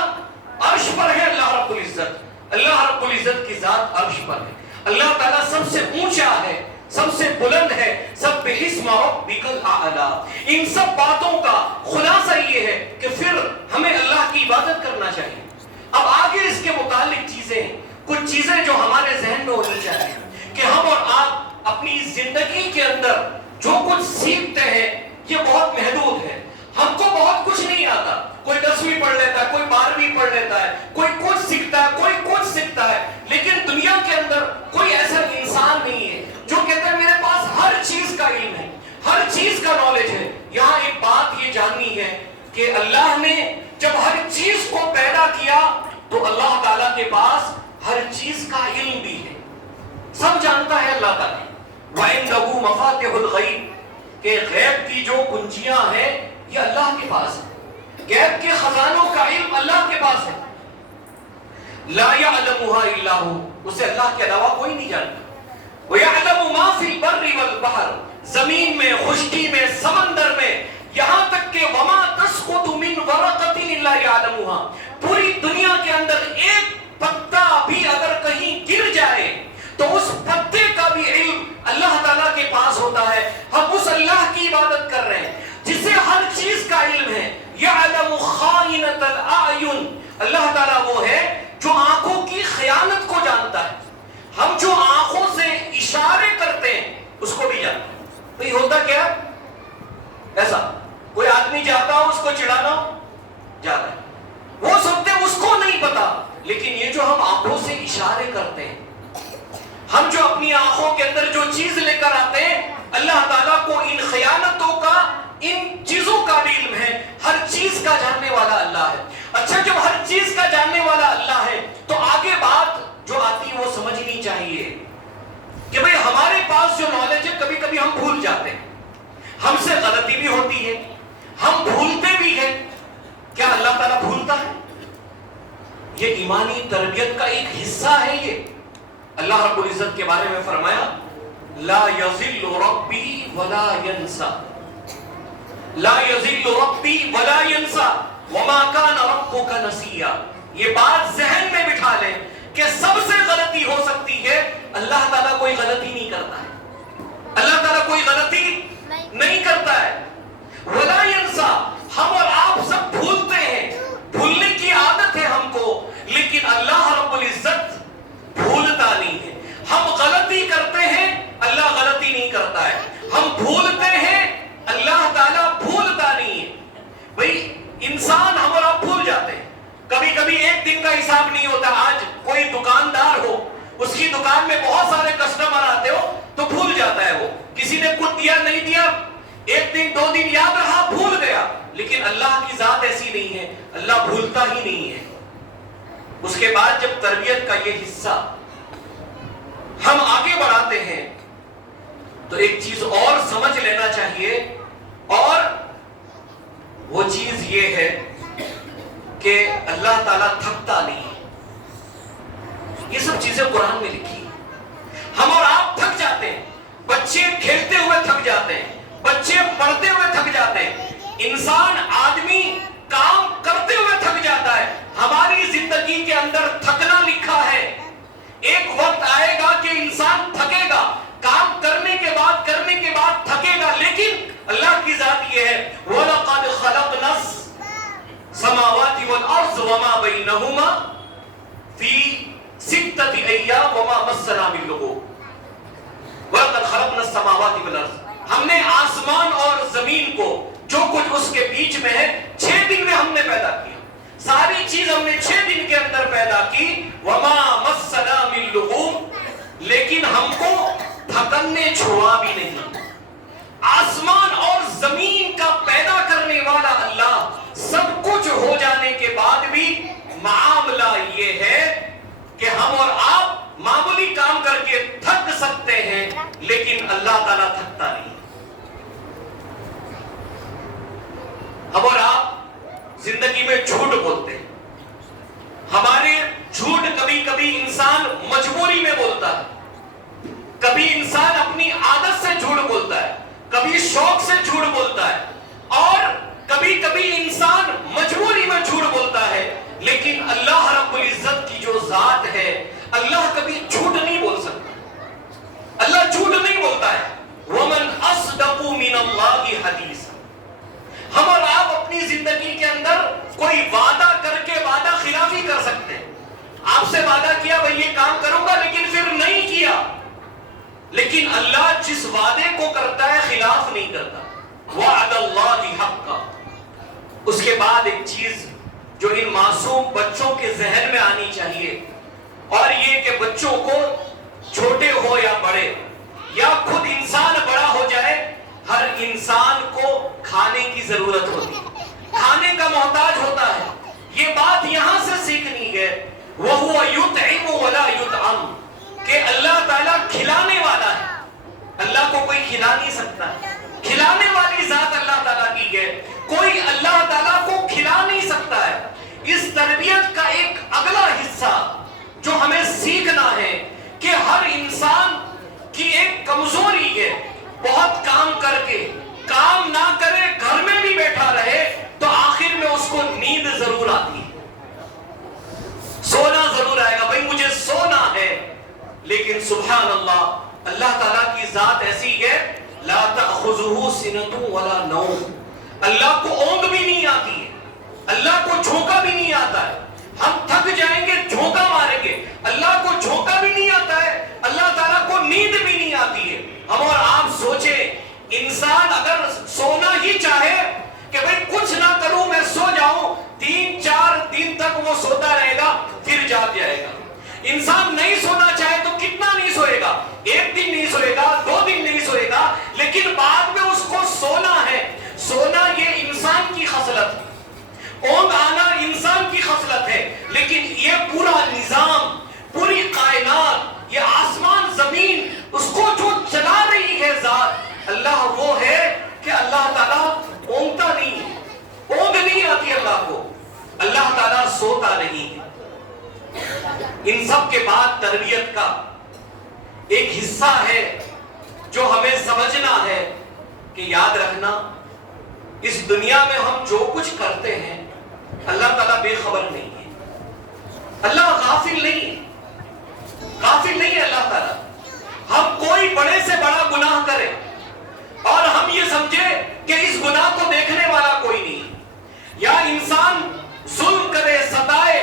عرش پر ہے. اللہ رب العزت, اللہ رب العزت کی ذات عرش پر ہے. اللہ تعالیٰ سب سے اونچا ہے, سب سے بلند ہے. سبح اسم ربک الاعلی. ان سب باتوں کا خلاصہ یہ ہے کہ پھر ہمیں اللہ کی عبادت کرنا چاہیے. اب آگے اس کے متعلق چیزیں, کچھ چیزیں جو ہمارے ذہن میں ہونی چاہیے کہ ہم اور آپ اپنی زندگی کے اندر جو کچھ سیکھتے ہیں یہ بہت محدود ہے. ہم کو بہت کچھ نہیں آتا. کوئی 10ویں پڑھ لیتا ہے, کوئی 12ویں پڑھ لیتا ہے, کوئی کچھ سیکھتا ہے, کوئی کچھ سیکھتا ہے. لیکن دنیا کے اندر کوئی ایسا انسان نہیں ہے جو کہتا ہے میرے پاس ہر چیز کا علم ہے, ہر چیز کا نالج ہے. یہاں ایک بات یہ جاننی ہے کہ اللہ نے جب ہر چیز کو پیدا کیا تو اللہ تعالیٰ کے پاس ہر چیز کا علم بھی ہے. سب جانتا ہے اللہ تعالیٰ. وَعِنْدَهُ مَفَاتِحُ الْغَيْبِ, کہ غیب کی جو کنجیاں ہیں یہ اللہ کے پاس ہے. غیب کے خزانوں کا علم اللہ کے پاس ہے. لَا يَعْلَمُهَا إِلَّا هُوَ, اسے اللہ کے علاوہ کوئی نہیں جانتا. وَيَعْلَمُ مَا فِي الْبَرِّ وَالْبَحْرِ, زمین میں, خشکی میں, سمندر میں, یہاں تک کہ وَمَا تَسْقُطُ مِنْ وَرَقَةٍ إِلَّا يَعْلَمُهَا, پوری دنیا کے اندر ایک پتا بھی اگر کہیں گر جائے تو اس پتے کا بھی علم اللہ تعالیٰ کے پاس ہوتا ہے. ہم اس اللہ کی عبادت کر رہے ہیں جسے ہر چیز کا علم ہے. یعلم خائنۃ الاعین, اللہ تعالیٰ وہ ہے جو آنکھوں کی خیانت کو جانتا ہے. ہم جو آنکھوں سے اشارے کرتے ہیں اس کو بھی جانتا ہے. بھئی ہوتا کیا ایسا, کوئی آدمی جاتا ہو اس کو چڑھانا جاتا ہے, وہ سنتے اس کو نہیں پتا. لیکن یہ جو ہم آنکھوں سے اشارے کرتے ہیں, ہم جو اپنی آنکھوں کے اندر جو چیز لے کر آتے ہیں, اللہ تعالیٰ کو ان خیانتوں کا, ان چیزوں کا بھی علم ہے. ہر چیز کا جاننے والا اللہ ہے. اچھا, جب ہر چیز کا جاننے والا اللہ ہے تو آگے بات جو آتی ہے وہ سمجھنی چاہیے کہ بھئی ہمارے پاس جو نالج ہے کبھی کبھی ہم بھول جاتے ہیں, ہم سے غلطی بھی ہوتی ہے, ہم بھولتے بھی ہیں. کیا اللہ تعالیٰ بھولتا ہے؟ یہ ایمانی تربیت کا ایک حصہ ہے. یہ اللہ رب العزت کے بارے میں فرمایا لا یضل ربی ولا ینسا, لا یضل ربی ولا ینسا وما کان ربک نسیا. یہ بات ذہن میں بٹھا لیں کہ سب سے غلطی ہو سکتی ہے, اللہ تعالیٰ کوئی غلطی نہیں کرتا ہے. اللہ تعالیٰ کوئی غلطی نہیں کرتا ہے. ولا ینسا, ہم اور آپ سب بھولتے ہیں, بھولنے کی عادت ہے ہم کو, لیکن اللہ رب العزت بھولتا نہیں ہے. ہم غلطی کرتے ہیں, اللہ غلطی نہیں کرتا ہے. ہم بھولتے ہیں, اللہ تعالیٰ بھولتا نہیں ہے. بھئی انسان ہم اور آپ بھول جاتے ہیں. کبھی کبھی ایک دن کا حساب نہیں ہوتا. آج کوئی دکاندار ہو, اس کی دکان میں بہت سارے کسٹمر آتے ہو تو بھول جاتا ہے. وہ کسی نے کچھ دیا نہیں دیا, ایک دن 2 دن یاد رہا, بھول گیا. لیکن اللہ کی ذات ایسی نہیں ہے, اللہ بھولتا ہی نہیں ہے. اس کے بعد جب تربیت کا یہ حصہ ہم آگے بڑھاتے ہیں تو ایک چیز اور سمجھ لینا چاہیے, اور وہ چیز یہ ہے کہ اللہ تعالیٰ تھکتا نہیں. یہ سب چیزیں قرآن میں لکھی. ہم اور آپ تھک جاتے ہیں, بچے کھیلتے ہوئے تھک جاتے ہیں, بچے پڑھتے ہوئے تھک جاتے ہیں, انسان آدمی کام کرتے ہوئے تھک جاتا ہے. ہماری زندگی کے اندر تھکنا لکھا ہے. ایک وقت آئے گا کہ انسان تھکے گا, کام کرنے کے بعد تھکے گا. لیکن اللہ کی ذات یہ ہے وَلَقَدْ خَلَقْنَا السَّمَاوَاتِ وَالْأَرْضَ وَمَا بَيْنَهُمَا فِي 6 أَيَّامٍ وَمَا مَسَّنَا مِن لُغُوبٍ. وَلَقَدْ خَلَقْنَا السَّمَاوَاتِ وَالْأَرْضَ, ہم نے آسمان اور زمین کو جو کچھ اس کے بیچ میں ہے 6 دن میں ہم نے پیدا کیا. ساری چیز ہم نے 6 دن کے اندر پیدا کی. وَمَا مَسَّنَا مِن لُغُوبٍ, لیکن ہم کو تھکن نے چھوڑا بھی نہیں. آسمان اور زمین کا پیدا کرنے والا اللہ اللہ تعالیٰ تھکتا نہیں. ہم اور آپ زندگی میں جھوٹ بولتے ہیں. ہمارے جھوٹ کبھی کبھی انسان مجبوری میں بولتا ہے, کبھی انسان اپنی عادت سے جھوٹ بولتا ہے, کبھی شوق سے جھوٹ بولتا ہے, اور کبھی کبھی انسان مجبوری میں جھوٹ بولتا ہے. لیکن اللہ رب العزت کی جو ذات ہے, اللہ کبھی جھوٹ نہیں بول سکتا. اللہ جھوٹ نہیں بولتا ہے. وَمَنْ أَصْدَقُ مِنَ اللَّهِ حَدِيثًا. ہم اور آپ اپنی زندگی کے اندر کوئی وعدہ کر کے وعدہ خلافی کر سکتے ہیں. آپ سے وعدہ کیا بھئی یہ کام کروں گا, لیکن پھر نہیں کیا. لیکن اللہ جس وعدے کو کرتا ہے خلاف نہیں کرتا. وَعْدَ اللَّهِ حَقًّا. اس کے بعد ایک چیز جو ان معصوم بچوں کے ذہن میں آنی چاہیے, اور یہ کہ بچوں کو چھوٹے ہو یا بڑے یا خود انسان بڑا ہو جائے, ہر انسان کو کھانے کی ضرورت ہوتی ہے, کھانے کا محتاج ہوتا ہے. یہ بات یہاں سے سیکھنی ہے. وَهُوَ يُطْعِمُ وَلَا يُطْعَمُ. کہ اللہ تعالیٰ کھلانے والا ہے, اللہ کو کوئی کھلا نہیں سکتا. کھلانے والی ذات اللہ تعالیٰ کی ہے, کوئی اللہ تعالیٰ کو کھلا نہیں سکتا ہے. اس تربیت کا ایک اگلا حصہ جو ہمیں سیکھنا ہے کہ ہر انسان کی ایک کمزوری ہے, بہت کام کر کے کام نہ کرے, گھر میں بھی بیٹھا رہے تو آخر میں اس کو نیند ضرور آتی ہے, سونا ضرور آئے گا. بھئی مجھے سونا ہے, لیکن سبحان اللہ, اللہ تعالیٰ کی ذات ایسی ہے, لا تأخذہ سنۃ ولا نوم. اللہ کو اونگ بھی نہیں آتی ہے, اللہ کو جھونکا بھی نہیں آتا ہے. ہم تھک جائیں گے جھونکا ماریں گے, اللہ کو جھونکا بھی نہیں آتا ہے, اللہ تعالیٰ کو نیند بھی نہیں آتی ہے. ہم اور آپ سوچیں, انسان اگر سونا ہی چاہے کہ بھئی کچھ نہ کروں میں سو جاؤں, 3-4 دن تک وہ سوتا رہے گا, پھر جاگ جائے گا. انسان نہیں سونا چاہے تو کتنا نہیں سوئے گا, 1 دن نہیں سوئے گا, 2 دن نہیں سوئے گا, لیکن بعد میں اس کو سونا ہے. سونا یہ انسان کی خصلت ہے, اونگ آنا انسان کی خصلت ہے, لیکن یہ پورا نظام, پوری کائنات, یہ آسمان زمین, اس کو جو چلا رہی ہے ذات اللہ وہ ہے کہ اللہ تعالیٰ اونگتا نہیں ہے, اونگ نہیں آتی اللہ کو, اللہ تعالیٰ سوتا نہیں ہے. ان سب کے بعد تربیت کا ایک حصہ ہے جو ہمیں سمجھنا ہے کہ یاد رکھنا, اس دنیا میں ہم جو کچھ کرتے ہیں اللہ تعالیٰ بے خبر نہیں ہے, اللہ غافل نہیں ہے, غافل نہیں ہے اللہ تعالیٰ. ہم کوئی بڑے سے بڑا گناہ کریں اور ہم یہ سمجھے کہ اس گناہ کو دیکھنے والا کوئی نہیں, یا انسان ظلم کرے, ستائے,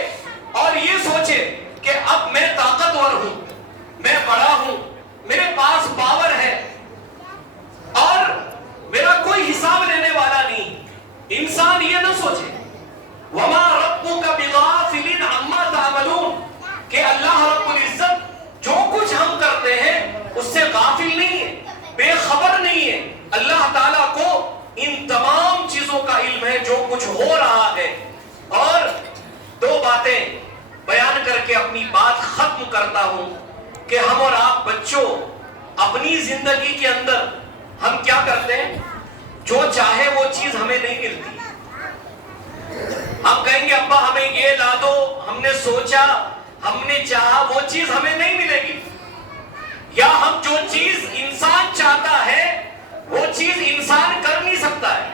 اور یہ سوچے کہ اب میں طاقتور ہوں, میں بڑا ہوں, میرے پاس پاور ہے اور میرا کوئی حساب لینے والا نہیں. انسان یہ نہ سوچے وَمَا رَبُّكَ بِغَافِلٍ عَمَّا تَعْمَلُونَ کہ اللہ رب العزت جو کچھ ہم کرتے ہیں اس سے غافل نہیں ہے, بے خبر نہیں ہے. اللہ تعالیٰ کو ان تمام چیزوں کا علم ہے جو کچھ ہو رہا ہے. اور 2 باتیں بیان کر کے اپنی بات ختم کرتا ہوں کہ ہم اور آپ بچوں اپنی زندگی کے اندر ہم کیا کرتے ہیں, جو چاہے وہ چیز ہمیں نہیں ملتی. ہم کہیں گے ابا ہمیں یہ لا دو, ہم نے سوچا, ہم نے چاہا, وہ چیز ہمیں نہیں ملے گی. یا ہم جو چیز انسان چاہتا ہے وہ چیز انسان کر نہیں سکتا ہے.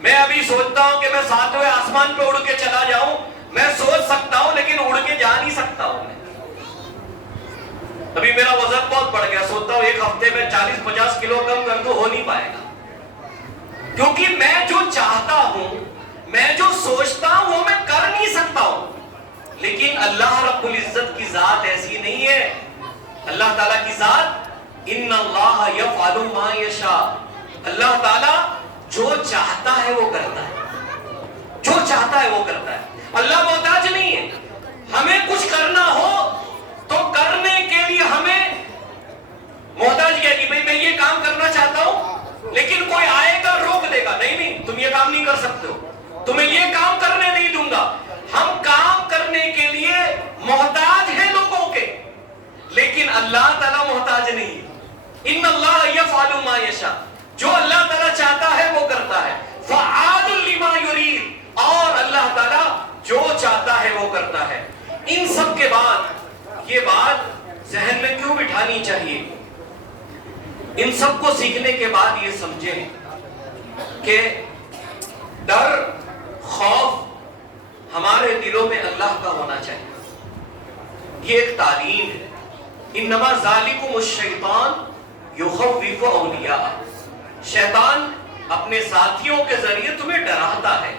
میں ابھی سوچتا ہوں کہ میں 7ویں آسمان پہ اڑ کے چلا جاؤں, میں سوچ سکتا ہوں لیکن اڑ کے جا نہیں سکتا ہوں. ابھی میرا وزن بہت بڑھ گیا, سوچتا ہوں 1 ہفتے میں 40-50 کلو کم کر دوں, ہو نہیں پائے گا. کیونکہ میں جو چاہتا ہوں, میں جو سوچتا ہوں وہ میں کر نہیں سکتا ہوں. لیکن اللہ رب العزت کی ذات ایسی نہیں ہے. اللہ تعالیٰ کی ذات ان اللہ یفعل ما یشاء, اللہ تعالیٰ جو چاہتا ہے وہ کرتا ہے, جو چاہتا ہے وہ کرتا ہے. اللہ محتاج نہیں ہے. ہمیں کچھ کرنا ہو تو کرنے کے لیے ہمیں محتاج کیا کہ بھئی میں یہ کام کرنا چاہتا ہوں, لیکن کوئی آئے گا روک دے گا, نہیں نہیں تم یہ کام نہیں کر سکتے ہو, تمہیں یہ کام کرنے نہیں دوں گا. ہم کام کرنے کے لیے محتاج ہیں لوگوں کے, لیکن اللہ تعالیٰ محتاج نہیں. ان اللہ یفعل ما یشاء، جو اللہ تعالیٰ چاہتا ہے وہ کرتا ہے، فعال لما یرید، اور اللہ تعالیٰ جو چاہتا ہے وہ کرتا ہے۔ ان سب کے بعد یہ بات ذہن میں کیوں بٹھانی چاہیے؟ ان سب کو سیکھنے کے بعد یہ سمجھیں کہ ڈر، خوف ہمارے دلوں میں اللہ کا ہونا چاہیے۔ یہ ایک تعلیم ہے۔ انما ذالکم الشیطان یخوف اولیاء، شیطان اپنے ساتھیوں کے ذریعے تمہیں ڈراتا ہے،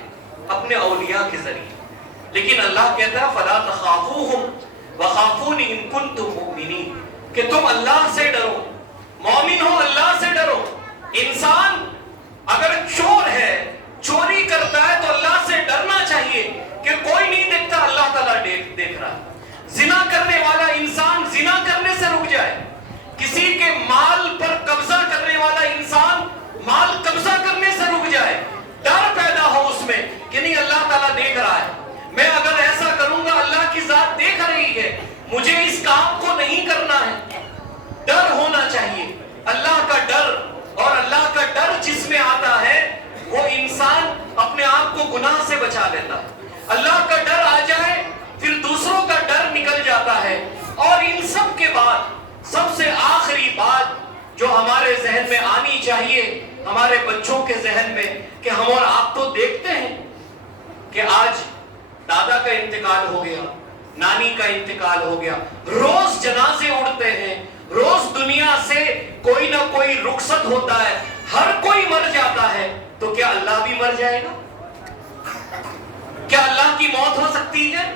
اپنے اولیاء کے ذریعے، لیکن اللہ کہتا ہے فلا تخافوہم وخافون ان کنتم مؤمنین، کہ تم اللہ سے ڈرو، مومن ہو اللہ سے ڈرو۔ انسان اگر چور ہے، چوری کرتا ہے تو اللہ سے ڈرنا چاہیے کہ کوئی نہیں دیکھتا، اللہ تعالیٰ دیکھ رہا ہے۔ زنا کرنے والا انسان زنا کرنے سے رک جائے، کسی کے مال پر قبضہ کرنے والا انسان مال قبضہ کرنے سے رک جائے، ڈر پیدا ہو اس میں کہ نہیں اللہ تعالیٰ دیکھ رہا ہے، میں اگر ایسا کروں گا اللہ کی ذات دیکھ رہی ہے، مجھے اس کام کو نہیں کرنا ہے۔ ڈر ہونا چاہیے، اللہ کا ڈر، اور اللہ کا ڈر جس میں آتا ہے وہ انسان اپنے آپ کو گناہ سے بچا لیتا ہے۔ اللہ کا ڈر آ جائے پھر دوسروں کا ڈر نکل جاتا ہے۔ اور ان سب کے بعد سب سے آخری بات جو ہمارے ذہن میں آنی چاہیے، ہمارے بچوں کے ذہن میں، کہ ہم اور آپ تو دیکھتے ہیں کہ آج دادا کا انتقال ہو گیا، نانی کا انتقال ہو گیا، روز جنازے اڑتے ہیں، روز دنیا سے کوئی نہ کوئی رخصت ہوتا ہے، ہر کوئی مر جاتا ہے، تو کیا اللہ بھی مر جائے گا؟ کیا اللہ کی موت ہو سکتی ہے؟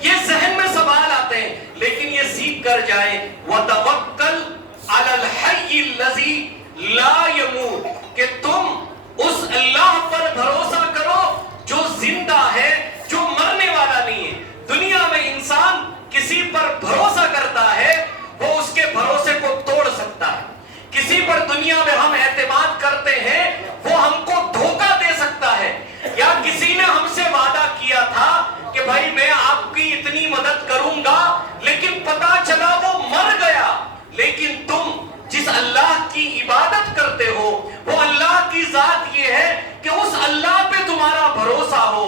یہ ذہن میں سوال آتے ہیں، لیکن یہ سیکھ کر جائیں وَتَوَكَّلْ عَلَى الْحَيِّ الَّذِي لَا يَمُوتُ، کہ تم اس اللہ پر بھروسہ کرو جو زندہ ہے، جو مرنے والا نہیں ہے۔ دنیا میں انسان کسی پر بھروسہ کرتا ہے، وہ اس کے بھروسے کو توڑ سکتا ہے۔ کسی پر دنیا میں ہم اعتماد کرتے ہیں، وہ ہم کو دھوکہ دے سکتا ہے۔ یا کسی نے ہم سے وعدہ کیا تھا کہ بھائی میں آپ کی اتنی مدد کروں گا، لیکن پتا چلا وہ مر گیا۔ لیکن تم جس اللہ کی عبادت کرتے ہو، وہ اللہ کی ذات یہ ہے کہ اس اللہ پہ تمہارا بھروسہ ہو،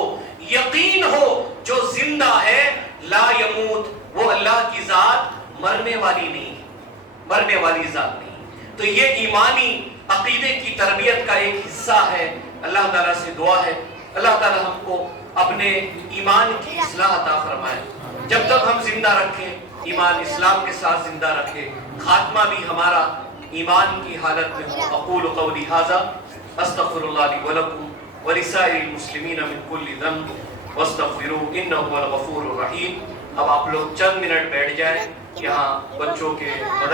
یقین ہو، جو زندہ ہے، لا یموت، وہ اللہ کی ذات مرنے والی نہیں، مرنے والی ذات نہیں۔ تو یہ ایمانی عقیدے کی تربیت کا ایک حصہ ہے۔ اللہ تعالیٰ سے دعا ہے اللہ تعالیٰ ہم کو اپنے ایمان کی اصلاح عطا فرمائے، جب تک ہم زندہ رکھیں، ایمان اسلام کے ساتھ زندہ رکھیں، خاتمہ بھی ہمارا ایمان کی حالت میں ہو۔ اقول قولی ھذا استغفر اللہ لی ولکم ولسائر المسلمین من کل ذنب واستغفروہ انہ هو الغفور الرحیم۔ اب آپ لوگ چند منٹ بیٹھ جائیں، یہاں بچوں کے